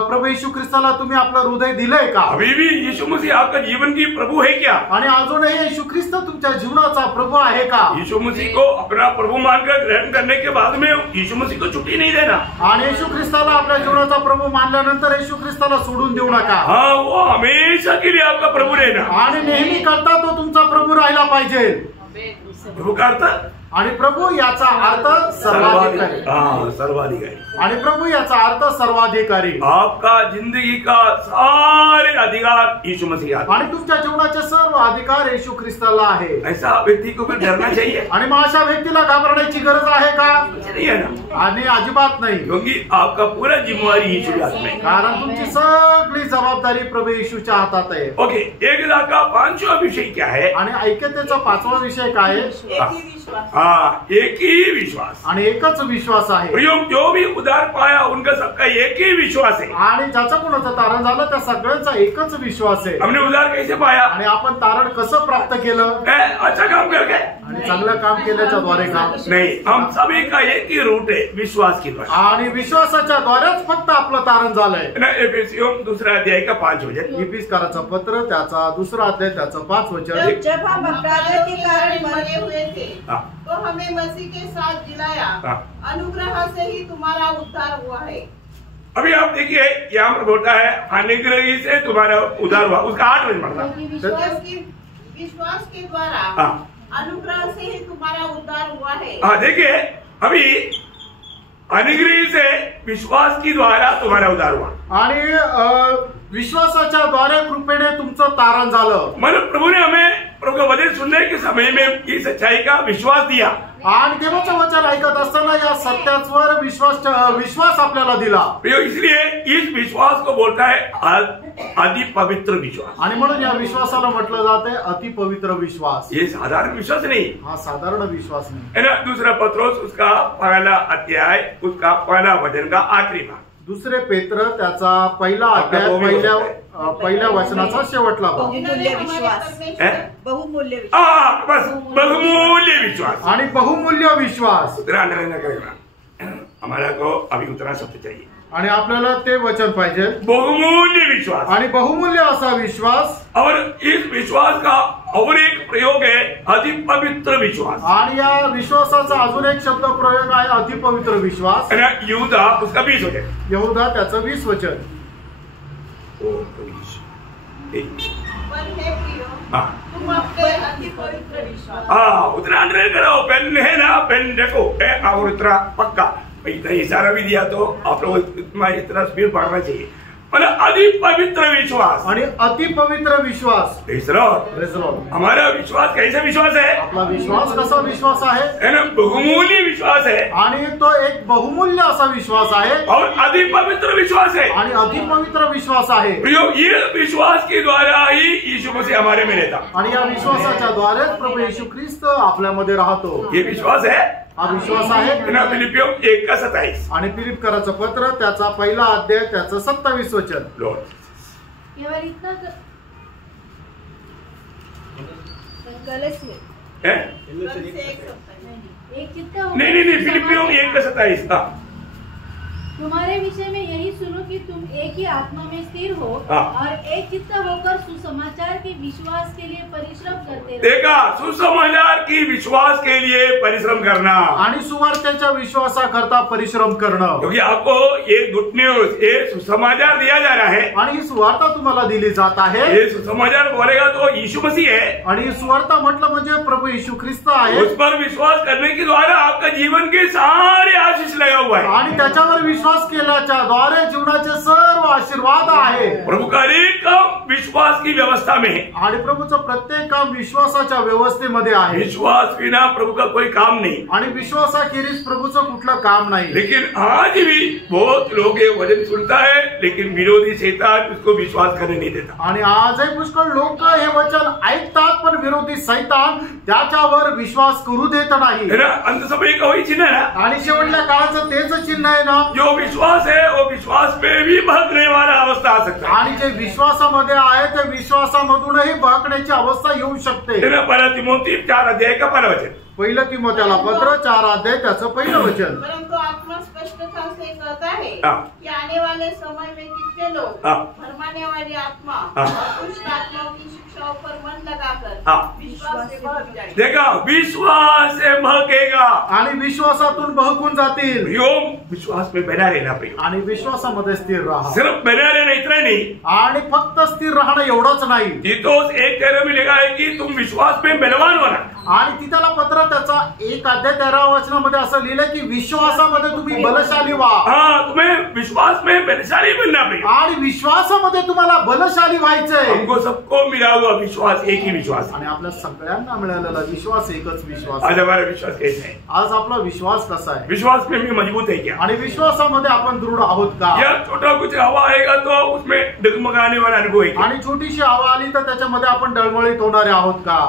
प्रभू येशू ख्रिस्ताला तुम्ही आपलं हृदय दिलंय का? अभी भी यीशु मसीह आपका जीवन की प्रभू है क्या? आणि अजूनही येशू ख्रिस्त तुमच्या जीवनाचा प्रभू आहे का? यीशु मसीह को अपना प्रभु मानकर ग्रहण करने के बाद में यीशु मसीह को छुट्टी नहीं देना। आणि येशू ख्रिस्ताला आपल्या जीवनाचा प्रभू मानल्यानंतर येशू ख्रिस्ताला सोडून देऊ नका। हाँ, वो हमेशा के लिए आपका प्रभु रहना। आणि नेहमी करता तो तुमचा प्रभू राहिला पाहिजे। प्रभु का अर्थ आणि प्रभू याचा अर्थ सर्वाधिकारी। हाँ, सर्वाधिकारी। आणि प्रभू याचा अर्थ सर्वाधिकारी। आपका जिंदगी का सारे अधिकार यीशु मसीह आता है। आणि तुमच्या जीवनाचे सर्व अधिकार येशू ख्रिस्ताला आहे। ऐसा व्यक्ति को फिर डरना चाहिए? आणि मग अशा व्यक्तीला घाबरण्याची गरज आहे का? नहीं है ना, आणि अजिबात नाही, क्योंकि आपका पूरा जिम्मेवारी यीशु के हाथ में है। कारण तुमची सगळी जबाबदारी प्रभू येशूच्या हातात आहे। ओके, एक का 5वां विषय क्या है? आणि ऐक्यतेचा 5वा विषय काय आहे? एक ही विश्वास। हाँ, एक ही विश्वास। आणि एकच विश्वास आहे। प्रियो, जो भी उद्धार पाया उनका सबका एक ही विश्वास है। आणि ज्याचा कोणाचं तारण झालं त्या सगळ्यांचा एकच विश्वास आहे। हमने उद्धार कैसे पाया? आणि आपण तारण कसं प्राप्त केलं? अच्छा काम करके आणि चांगलं काम केल्याच्या द्वारे का? नहीं, हम सभी का एक ही रूट है, विश्वास की द्वारा। आणि विश्वासाच्या द्वारेच फक्त आपलं तारण झालंय। ना एफिसियों 2 अध्याय का 5 वचन। इफिसकाराचं पत्र त्याचा 2 अध्याय त्याचं 5 वचन। जब हम अपराधों के कारण मरे हुए थे हाँ। तो हमें मसीह के साथ जिलाया, हाँ। अनुग्रह से ही तुम्हारा उद्धार हुआ है। अभी आप देखिए यहाँ पर बोलता है अनुग्रह से तुम्हारा उद्धार हुआ, उसका 8 वचन पढ़ता है। क्योंकि विश्वास के द्वारा हाँ। अनुग्रह से ही तुम्हारा उद्धार हुआ है। हाँ, देखिए अभी अनुग्रह से विश्वास की द्वारा तुम्हारा उद्धार हुआ। आणि विश्वासाच्या द्वारे कृपेने तुमचं तारण झालं। मतलब प्रभु ने हमें प्रभु का वचन सुनने के समय में इस सच्चाई का विश्वास दिया। आणि देवाचं वचन ऐकत असताना या सत्यावर विश्वास आपल्याला दिला। प्रियो, इसलिए इस विश्वास को बोलता है अति पवित्र विश्वास। आणि म्हणून या विश्वासाला म्हटलं जाते अति पवित्र विश्वास। ये साधारण विश्वास नहीं, हा साधारण विश्वास नाही है ना। 2 पत्रोस उसका 1 अध्याय उसका 1 वचन का आखिरी भाग। 2 पेत्र त्याचा 1 अध्याय पहिल्या वचनाचा शेवटला भाग। बहुमूल्य विश्वास। बहुमूल्य विश्वास। हाँ, बस बहुमूल्य विश्वास। आणि बहुमूल्य विश्वास। उतना अंडरलाइन करेगा, हमारा को अभी उतना शब्द चाहिए। आणि आपल्याला ते वचन पाहिजे, बहुमूल्य विश्वास। आणि बहुमूल्य असा विश्वास। और इस विश्वास का और एक प्रयोग है अति पवित्र विश्वास। आणि या विश्वासाचा अजून एक शब्द प्रयोग आहे अति पवित्र विश्वास। यहूदा उसका 20 वचन। यहूदा त्याचं 20 वचन। पर हे प्रियो, हाँ, तुम अपने अति पवित्र विश्वास। हाँ, उतना अंडरलाइन करो, पेन है ना, पेन देखो और उतना पक्का इतना इशारा भी दिया तो आप लोग इतना स्पीड पढ़ना चाहिए। मतलब अति पवित्र विश्वास। आणि अति पवित्र विश्वास। Praise Lord. हमारा विश्वास कैसा विश्वास है? आपला विश्वास कसा विश्वास आहे? है ना, बहुमूल्य विश्वास है। आणि तो एक बहुमूल्य असा विश्वास आहे। और अति पवित्र विश्वास है। आणि अति पवित्र विश्वास आहे। प्रियो, ये विश्वास के द्वारा ही यीशु मसीह हमारे में रहता। आणि या विश्वासाच्या द्वारे प्रभू येशू ख्रिस्त आपल्यामध्ये राहतो। ये विश्वास है, हा विश्वास आहे। फिलिपियों 1:27। आणि फिलिपकराचं पत्र त्याचा 1 अध्याय त्याचं 27 वचन। लॉर्ड, केवल इतना गलत है? एक चित्त होकर नहीं, फिलिपियों 1:27। हाँ, तुम्हारे विषय में यही सुनो कि तुम एक ही आत्मा में स्थिर हो हाँ। और एक चित्त होकर सुसमाचार के विश्वास के लिए परिश्रम करते रहो। देखा, सुसमाचार की विश्वास के लिए परिश्रम करना। आणि सुवार्तेच्या विश्वासाकरता परिश्रम करणं। क्योंकि आपको ये गुड न्यूज, ये सुसमाचार दिया जा रहा है। आणि ही सुवार्ता तुम्हाला दिली जात आहे। ये सुसमाचार बोलेगा तो यीशु मसीह है। आणि ही सुवार्ता म्हटलं म्हणजे प्रभू येशू ख्रिस्त आहे। उस पर विश्वास करने के द्वारा आपका जीवन के सारे आशीष लगा हुआ है। आणि त्याच्यावर विश्वास केल्याच्या द्वारे जीवनाचे सर्व आशीर्वाद आहे। प्रभु का एक काम विश्वास की व्यवस्था में है। आणि प्रभूचं प्रत्येक काम विश्वासाच्या व्यवस्थेमध्ये आहे। विश्वास बिना प्रभु का कोई काम नहीं। आणि विश्वासाखेरीज प्रभूचं कुठलं काम नाही। लेकिन आज भी बहुत लोग ये वचन सुनता है, लेकिन विरोधी शैतान उसको विश्वास करने नहीं देता। आणि आजही पुष्कळ लोक हे वचन ऐकतात, पण विरोधी सैतान त्याच्यावर विश्वास करू देत नाही। अंत समय का वही चिन्ह है, आणि शेवटल्या काळाचं तेच चिन्ह आहे ना, जो विश्वास है वो विश्वास पे भी बहकने वाला अवस्था आ सकता है। आणि जे विश्वासामध्ये आहे ते विश्वासामधूनही बहकण्याची अवस्था येऊ शकते। पहला तिमोथी 4 अध्याय का 1 वचन, पहिलं तिमोथेला पत्र 4 अध्याय त्याचं पहिलं वचन। परंतु आत्मा स्पष्टता से कहता है कि आने वाले समय में कितने लोग भरमाने वाली आत्मा और दुष्ट आत्माओं की शिक्षाओं पर मन लगाकर विश्वास से बहक जाएंगे। देखा, विश्वास से बहकेगा आणि विश्वासातून बहकून जातील। विश्वास में बना रहना प्रिय, आणि विश्वासामध्ये स्थिर राहा। सिर्फ बना रहना इतना नहीं, आणि फक्त स्थिर राहणं एवढंच नाही। तीतुस 1:13 में लिखा है कि तुम विश्वास में बलवान बना। आणि तिथला पत्र त्याचा 1 अध्याय 13 वचनामध्ये असं लिहिलंय की विश्वासामध्ये तुम्ही बलशाली व्हा। तुम्हें विश्वास में बलशाली बनना पड़ेगा। आणि विश्वासामध्ये तुम्हाला बलशाली व्हायचंय। हमको सबको मिला हुआ विश्वास एक ही विश्वास, आणि आपल्या सगळ्यांना मिळालेला विश्वास एकच विश्वास। आज हमारा विश्वास कैसा है? आज आपला विश्वास कसा आहे? विश्वास में भी मजबूत है क्या? आणि विश्वासामध्ये आपण दृढ आहोत का? या छोटा कुछ हवा आएगा तो उसमें डगमगाने वाला अनुभव है। आणि छोटीशी हवा आली तर त्याच्यामध्ये आपण डळमळीत होणारे आहोत का?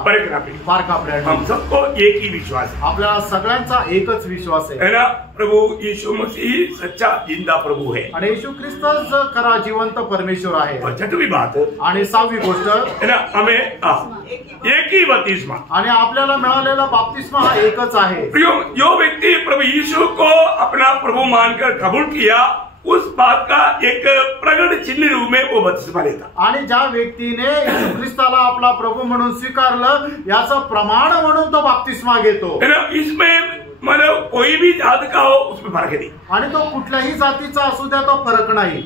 फार कापले। हम सबको एक ही विश्वास है, आपल्या सगळ्यांचा एकच विश्वास आहे ना। प्रभु यीशु मसीह सच्चा जिंदा प्रभु है, आणि येशू ख्रिस्तच खरा जिवंत परमेश्वर आहे। और छठवीं बात आणि 6वी गोष्ट है ना, हमें एक ही बपतिस्मा, आणि आपल्याला मिळालेला बपतिस्मा हा एकच आहे। जो व्यक्ति प्रभु यीशु को अपना प्रभु मानकर कबूल किया, उस बात का एक प्रगट चिन्ह रूप में वो बपतिस्मा लेता। आणि ज्या व्यक्तीने येशू ख्रिस्ताला आपला प्रभू म्हणून स्वीकारलं, याचं प्रमाण म्हणून तो बपतिस्मा घेतो। इसमें मतलब कोई भी जात का हो उसमें फर्क नहीं, आणि तो कुठल्याही जातीचा असू द्या, तो फरक नाही।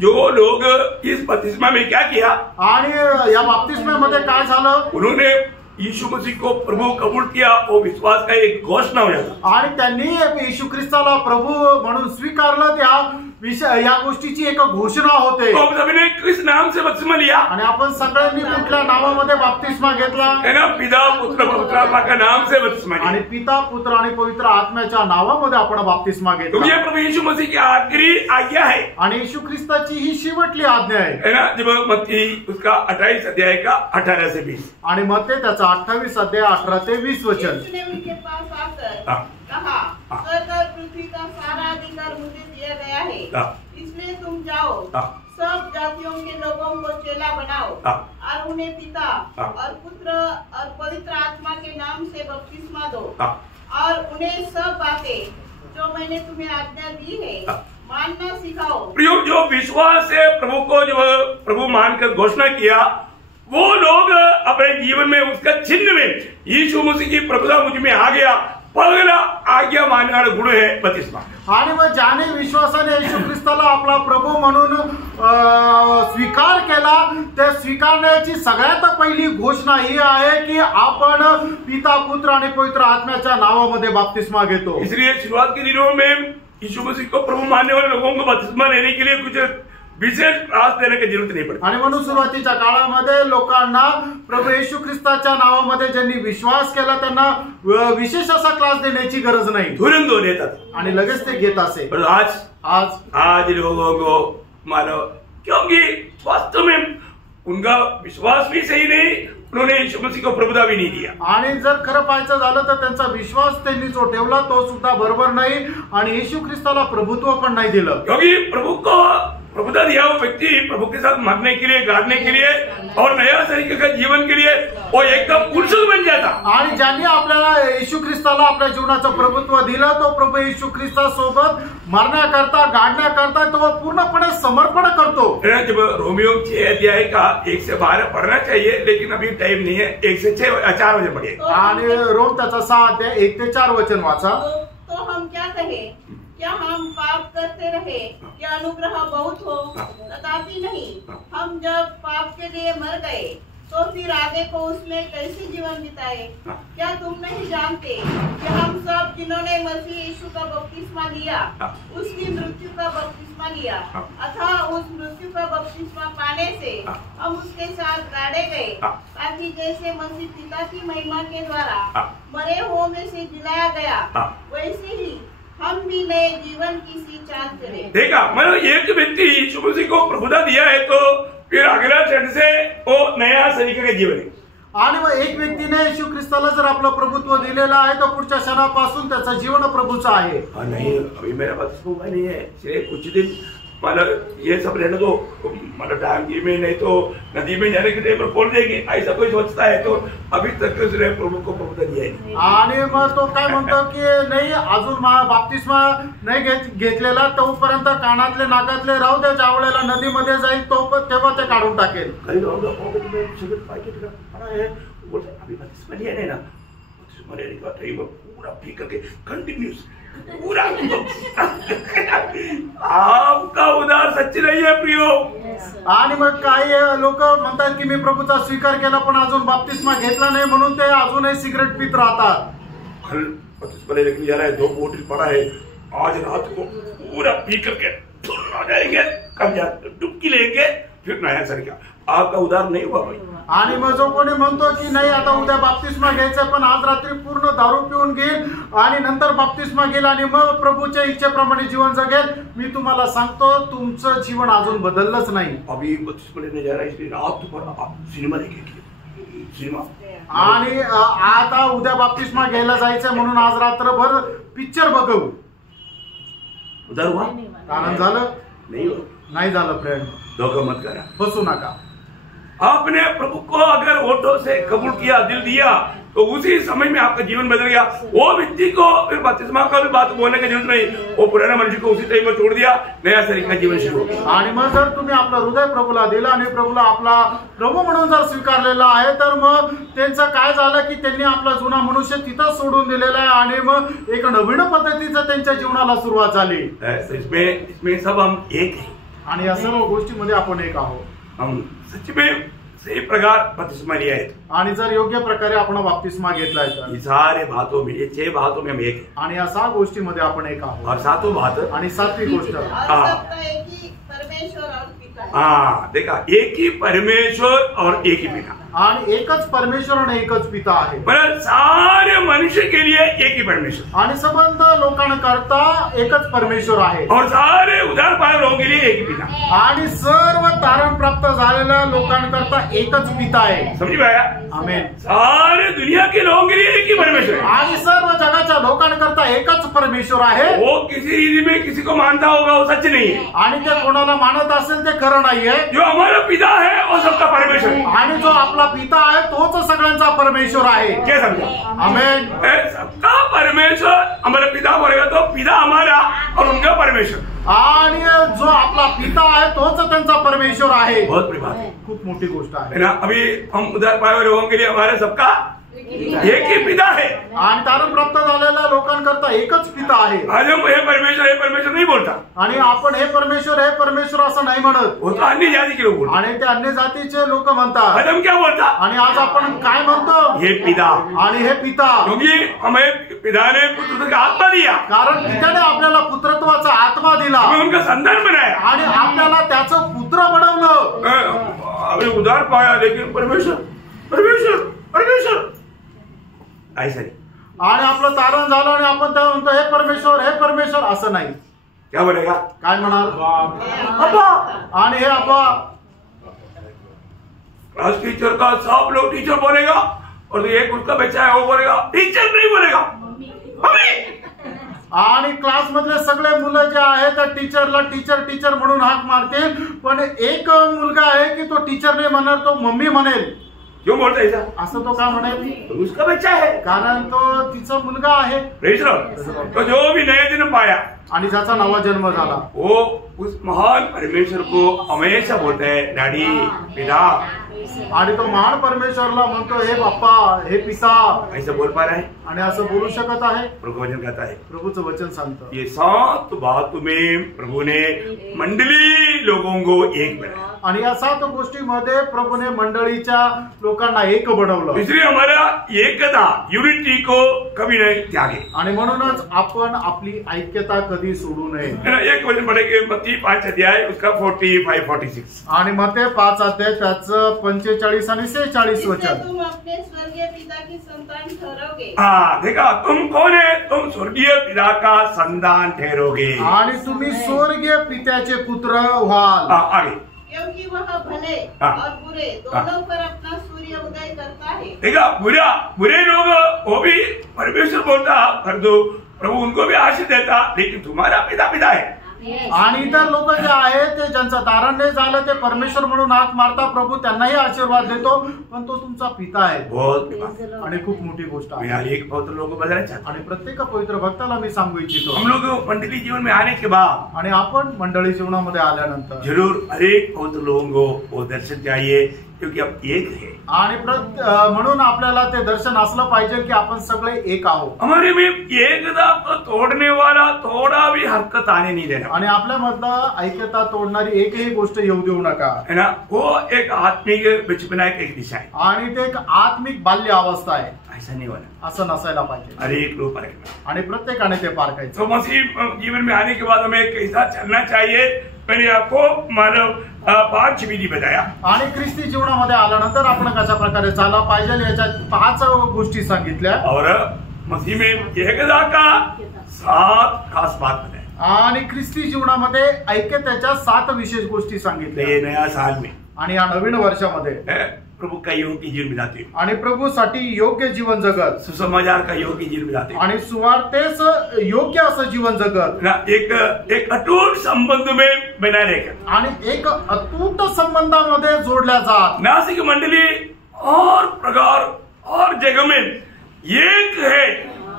जो लोग इस बपतिस्मा में क्या किया, आणि या बपतिस्म्यामध्ये काय झालं, उन्होंने यीशु मसीह को प्रभु कबूल किया, वो विश्वास का एक घोषणा हो जाता। आणि त्यांनी येशू ख्रिस्ताला प्रभु म्हणून स्वीकारलं, या गोष्टीची एक घोषणा होते। तो सभी ने किस नाम से बपतिस्मा लिया? आणि आपण सगळ्यांनी कुठल्या नावामध्ये बपतिस्मा घेतला? है ना, पिता पुत्र पवित्र आत्मा का नाम से बपतिस्मा लिया। आणि पिता पुत्र आणि पवित्र आत्म्याच्या नावामध्ये आपण बपतिस्मा घेतला। ये प्रभु यीशु मसीह की आखिरी आज्ञा है, आणि येशू ख्रिस्ताची ही शेवटली आज्ञा आहे ना। जब मत्ती उसका 28 अध्याय का 18 से 20, आणि मत्ती त्याचा 28 अध्याय 18 ते 20 वचन। उसने उनके पास आकर कहा, स्वर्ग और पृथ्वी का सारा अधिकार मुझे दिया गया है, इसलिए तुम जाओ, सब जातियों के लोगों को चेला बनाओ और उन्हें पिता और पुत्र और पवित्र आत्मा के नाम से बपतिस्मा दो, और उन्हें सब बातें जो मैंने तुम्हें आज्ञा दी है मानना सिखाओ। जो विश्वास से प्रभु को जो प्रभु मानकर घोषणा किया, वो लोग अपने जीवन में उसका चिन्ह में यीशु मसीह की प्रभुता मुझ में आ गया, पहिला आज्ञा मानणारा गुण आहे बपतिस्मा। आणि मग ज्याने विश्वासाने येशू ख्रिस्ताला आपला प्रभू म्हणून स्वीकार केला, त्या स्वीकारण्याची सगळ्यात पहिली घोषणा ही आहे की आपण पिता पुत्र आणि पवित्र आत्म्याच्या नावामध्ये बपतिस्मा घेतो। इसलिए शुरुआत के दिनों में यीशु मसीह को प्रभु मानने वाले लोगों को बपतिस्मा लेने के लिए कुछ विशेष त्रास देने की जरूरत नहीं पड़ती। आणि म्हणून सुरुवातीच्या काळामध्ये लोकांना प्रभू येशू ख्रिस्ताच्या नावामध्ये ज्यांनी विश्वास केला त्यांना विशेष असा क्लास देण्याची गरज नाही, तुरंत दो देतात आणि लगेच ते घेत असे। पर आज लोगों को मानो, क्योंकि वास्तव में उनका विश्वास भी सही नहीं, उन्होंने यीशु मसीह को प्रभुता भी नहीं दिया। आणि जर खरं पाहायचं झालं तर त्यांचा विश्वास त्यांनी जो ठेवला तो सुद्धा बरोबर नाही, आणि येशू ख्रिस्ताला प्रभुत्व पण नाही दिलं। क्योंकि प्रभु को प्रभुता दिया हुआ व्यक्ति प्रभु के साथ मरने के लिए, गाड़ने के लिए और नया तरीके का जीवन के लिए वो एकदम पुरुष बन जाता। आणि ज्यांनी आपल्याला येशू ख्रिस्ताला आपल्या जीवनाचं प्रभुत्व दिलं, तो प्रभू येशू ख्रिस्तासोबत मरण्याकरता, गाडण्याकरता तो पूर्णपणे समर्पण करतो। जब रोमियो 6 अध्याय का 1 से 12 पढ़ना चाहिए, लेकिन अभी टाइम नहीं है, 1 से 4 बजे पढ़िए। आणि रोम त्याचा 6 अध्याय 1 ते 4 वचन वाचा। तो हम क्या कहे, क्या हम पाप करते रहे कि अनुग्रह बहुत हो? कदापि नहीं। हम जब पाप के लिए मर गए तो फिर आगे को उसमें कैसे जीवन बिताए? क्या तुम नहीं जानते कि हम सब जिन जिन्होंने मसीह यीशु का बपतिस्मा लिया उसकी मृत्यु का बपतिस्मा लिया, अतः उस मृत्यु का बपतिस्मा पाने से हम उसके साथ गाड़े गए, ताकि जैसे मसीह पिता की महिमा के द्वारा मरे हुओं में से जिलाया गया, वैसे ही हम भी नए जीवन की सी चाल चले। देखा, मतलब एक व्यक्ति यीशु मसीह को प्रभुता दिया है तो फिर अगला क्षण से वो नया तरीके का जीवन है। आणि मग एक व्यक्तीने येशू ख्रिस्ताला जर आपलं प्रभुत्व दिलेलं आहे तो पुढच्या क्षणापासून त्याचं जीवन प्रभूचं आहे। नहीं, अभी मेरा बपतिस्मा हुआ नहीं है, सिर्फ कुछ दिन मतलब ये सब रहने दो, मतलब टांगी में नहीं तो नदी में जाने के टाइम पर खोल देंगे, ऐसा कोई सोचता है तो अभी तक उसने प्रभु को प्रभुता दिया है। आणि मग तो काय म्हणतो की नाही अजून बाप्तिस्मा नाही घेतलेला तोपर्यंत कानातले नाकातले राहू दे, ज्या वेळेला नदीमध्ये जाईल तो तेव्हा ते काढून टाकेल। कहीं लोग पॉकेट में सिगरेट पैकेट पड़ा है, बोलते अभी बपतिस्मा लिया है ना, बपतिस्मा लेने के बाद वो पूरा पी करके कंटिन्यूस पूरा आपका उदार सच्ची नहीं है प्रियो। आणि मग काही लोक म्हणतात की मी प्रभूचा स्वीकार केला पण अजून बाप्तिस्मा घेतला नाही म्हणून ते अजूनही सिगरेट पीत राहतात। कल बपतिस्मा लेने के लिए जा रहा है, 2 बोतल पड़ा है, आज रात को पूरा पी करके आ जाएंगे, कब जा डुबकी लेंगे फिर नया सर आपका उदार नहीं हुआ भाई। आणि मग जो कोणी म्हणतो की नाही आता उद्या बाप्तिस्मा घ्यायचा पण आज रात्री पूर्ण दारू पिऊन घेईल आणि नंतर बाप्तिस्मा घेईल आणि मग प्रभूच्या इच्छेप्रमाणे जीवन जगेल, मी तुम्हाला सांगतो तुमचं जीवन अजून बदललंच नाही। अभी बपतिस्मा लेने जा रहा है इसलिए रात भर सिनेमा देखेंगे, सिनेमा। आणि आता उद्या बाप्तिस्मा घ्यायला जायचं म्हणून आज रात्रभर पिक्चर बघू। उदार हुआ? कारण झालं नाही झालं फ्रेंड, धोखा मत करा, फसू नका। आपने प्रभु को अगर होठों से कबूल किया, दिल दिया, तो उसी समय में आपका जीवन बदल गया। वो व्यक्ति को फिर बपतिस्मा का भी बात बोलने की जरूरत नहीं, वो पुराना मनुष्य को उसी टाइम में छोड़ दिया, नया तरीका जीवन शुरू हो गया। आणि मग जर तुम्ही आपलं हृदय प्रभूला दिलं आणि प्रभूला आपला प्रभू म्हणून जर स्वीकारलेला आहे तर मग त्यांचं काय झालं की त्यांनी आपला जुना मनुष्य तिथं सोडून दिलेला आहे आणि मग एक नवीन पद्धतीचं त्यांच्या जीवनाला सुरुवात झाली। इसमें सब हम एक हैं आणि या सर्व गोष्टीमध्ये आपण एक आहोत। हम सच में सही प्रकार बपतिस्मा लिया है आणि जर योग्य प्रकारे आपण बाप्तिस्मा घेतलाय तर ये सारे बातों में, ये 6 बातों में हम एक हैं आणि या 6 गोष्टीमध्ये आपण एक आहोत। और 7वां बात आणि 7वी गोष्ट परमेश्वर और पिता। हाँ देखा, एक ही परमेश्वर और एक ही पिता, आणि एकच परमेश्वर आणि एकच पिता आहे। मतलब सारे मनुष्य के लिए एक ही परमेश्वर आणि संबंध लोकांकरता एकच परमेश्वर आहे और सारे उद्धार पाए लोगों के लिए एक ही पिता आणि सर्व तारण प्राप्त झालेल्या लोकांकरता एकच पिता आहे। समझ में आया? आमेन। सारे दुनिया के लोगों के लिए एक ही परमेश्वर है आणि सर्व जगाच्या लोकांकरता एकच परमेश्वर आहे। वो किसी रीति में किसी को मानता होगा वो सच नहीं है, आणि ते कोणाला मानत असेल ते खरं नाहीये। जो हमारा पिता है वो सबका परमेश्वर है आणि जो आपला पिता आहे तोच सगळ्यांचा परमेश्वर आहे। क्या समझा? आमेन। सबका परमेश्वर हमारा पिता बोलेगा तो पिता हमारा और उनका परमेश्वर, आणि जो आपला पिता आहे तोच त्यांचा परमेश्वर आहे। बहुत बड़ी बात है, खूप मोठी गोष्ट आहे ना। अभी हम उद्धार पाए हुए लोगों के लिए हमारे सबका एक ही पिता है आणि तारण प्राप्त झालेल्या लोकांकरता एकच पिता आहे। आज हम हे परमेश्वर नहीं बोलता आणि आपण हे परमेश्वर असं नाही म्हणत, वो तो अन्य जाति के लोग बोलते। आणि ते अन्य जातीचे लोक म्हणतात। आज हम क्या बोलता? आणि आज आपण काय म्हणतो? हे पिता, आणि हे पिता, क्योंकि हमें पिता ने पुत्र का आत्मा दिया, कारण पित्याने आपल्याला पुत्रत्वाचा आत्मा दिला, हमें उनका संतान बनाया आणि आपल्याला त्याचं पुत्र बनवलं। अभी उद्धार पाया लेकिन परमेश्वर ऐसा नहीं, आणि आपलं तारण झालं आणि आपण त्या म्हणतो हे परमेश्वर असं नाही। क्या बोलेगा? काय म्हणाल? अब्बा। आणि हे अब्बा, क्लास टीचर का सब लोग टीचर बोलेगा और एक उसका बच्चा है वो बोलेगा टीचर नहीं बोलेगा मम्मी। आणि क्लास मधले सगळे मुलं जे आहेत त्या टीचरला टीचर म्हणून हाक मारतील, पण एक मुलगा आहे की तो टीचर नाही म्हणणार, तो मम्मी म्हणेल। क्यों बोलता ऐसा? असं तो का म्हणेल? तो उसका बच्चा है, कारण तो तिचा मुलगा आहे। तो जो भी नया जन्म पाया आणि ज्याचा नवा जन्म झाला वो उस महान परमेश्वर को हमेशा बोलते हैं डैडी, पिता। आणि तो महान परमेश्वरला म्हणतो, हे बाप्पा, हे पिता, ऐसा बोल पा रहा है आणि असं बोलू शकत आहे. प्रभु वचन कहता है, प्रभूचं वचन सांगतं, ये 7 बातों में प्रभु ने मंडली लोगों को एक बनाया. आणि या 7 गोष्टीमध्ये प्रभूने मंडळीच्या लोकांना एक बनवलं. इसलिए हमारा एकता यूनिटी को कभी नहीं त्यागे. आणि म्हणूनच आपण आपली ऐक्यता कधी सोडू नये. एक वचन पढ़ेंगे मत्ती 5 अध्याय उसका 45-46. आणि मत्ती 5 अध्याय त्याचं 45 आणि 46 वचन. तुम अपने स्वर्गीय पिता की संतान ठहरोगे. हाँ देखा, तुम कौन है? तुम स्वर्गीय पिता का संतान ठहरोगे. आणि तुम्ही स्वर्गीय पित्याचे पुत्र व्हाल. आगे, क्योंकि वह भले और बुरे दोनों पर अपना सूर्य उदय करता है. देखा, बुरे लोग वो भी परमेश्वर बोलता, पर दो प्रभु उनको भी आशीष देता, लेकिन तुम्हारा पिता है. आणि इतर लोक जे आहेत ते ज्यांचं तारण नाही झालं ते परमेश्वर म्हणून हाक मारता, प्रभू त्यांनाही आशीर्वाद देतो, पण तो तुमचा पिता आहे. बहुत आणि खूप मोठी गोष्ट आहे. मैं एक पवित्र लोगों को बताना चाहता हूं. आणि प्रत्येक पवित्र भक्ताला मी सांगू इच्छितो, हम लोग मंडली जीवन में आने के बाद आणि आपण मंडळी जीवनामध्ये आल्यानंतर जरूर हर एक पवित्र लोगों को वो दर्शन चाहिए, क्योंकि अब एक है. आणि म्हणून आपल्याला ते दर्शन असलं पाहिजे की आपण सगळे एक आहोत. हमारे में एकता को तोड़ने वाला थोड़ा भी हरकत आने नहीं देना. आणि आपल्यामधलं ऐक्यता तोडणारी एकही गोष्ट येऊ देऊ नका. है ना, वो एक आत्मिक बचपना की एक दिशा है. आणि ते एक आत्मिक बाल्य अवस्था आहे. ऐसा नहीं होना, असं नसायला पाहिजे. हर एक लोग पारेगा. आणि प्रत्येकाने ते पारखायचं. तो मसीह जीवन में आने के बाद हमें कैसा चलना चाहिए, मैंने आपको मानव 5 विधि बताया. आणि ख्रिस्ती जीवनामध्ये आल्यानंतर आपण कशा प्रकारे चालला पाहिजे याच्या 5 गोष्टी सांगितल्या. और मसीह में एकता का 7 खास बात बताया. आणि ख्रिस्ती जीवनामध्ये ऐक्यतेच्या 7 विशेष गोष्टी सांगितल्या. ये नया साल में आणि या नवीन वर्षामध्ये प्रभु का योग्य जीवन बिताते, आणि प्रभूसाठी योग्य जीवन जगत, सुसमाचार का योग्य जीवन बिताते, आणि सुवार्तेस योग्य असं जीवन जगत, एक अटूट संबंध में बना रहेगा. आणि एक अतूट संबंधामध्ये जोडल्या जात. नासिक मंडली और प्रकार और जगह में एक है,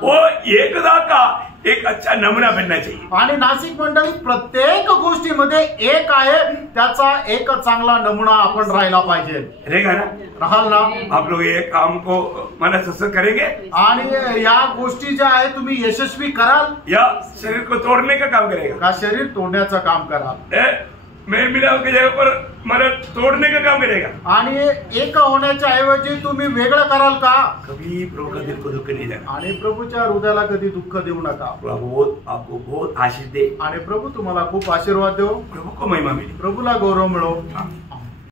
वो एकता का एक अच्छा नमूना बनना चाहिए. आणि नाशिक मंडळी प्रत्येक गोष्टीमध्ये एक आहे, त्याचा एक चांगला नमुना आपण राहायला पाहिजे. रहेगा ना? राहाल ना? आप लोग ये काम को मन से करेंगे, आणि या गोष्टी ज्या आहेत तुम्ही यशस्वी कराल, या शरीर को तोड़ने का काम करेगा का शरीर तोडण्याचं काम कराल, मेल मिलाप की जगह पर मतलब तोड़ने का काम करेगा. आणि एक होण्याच्या ऐवजी तुम्ही वेगळं कराल का? कभी प्रभु का दिल को दुख नहीं देना. आणि प्रभूच्या हृदयाला कधी दुःख देऊ नका. प्रभु आपको बहुत आशीष दे. आणि प्रभू तुम्हाला खूप आशीर्वाद देऊ. प्रभु को महिमा मिले. प्रभूला गौरव मिळो.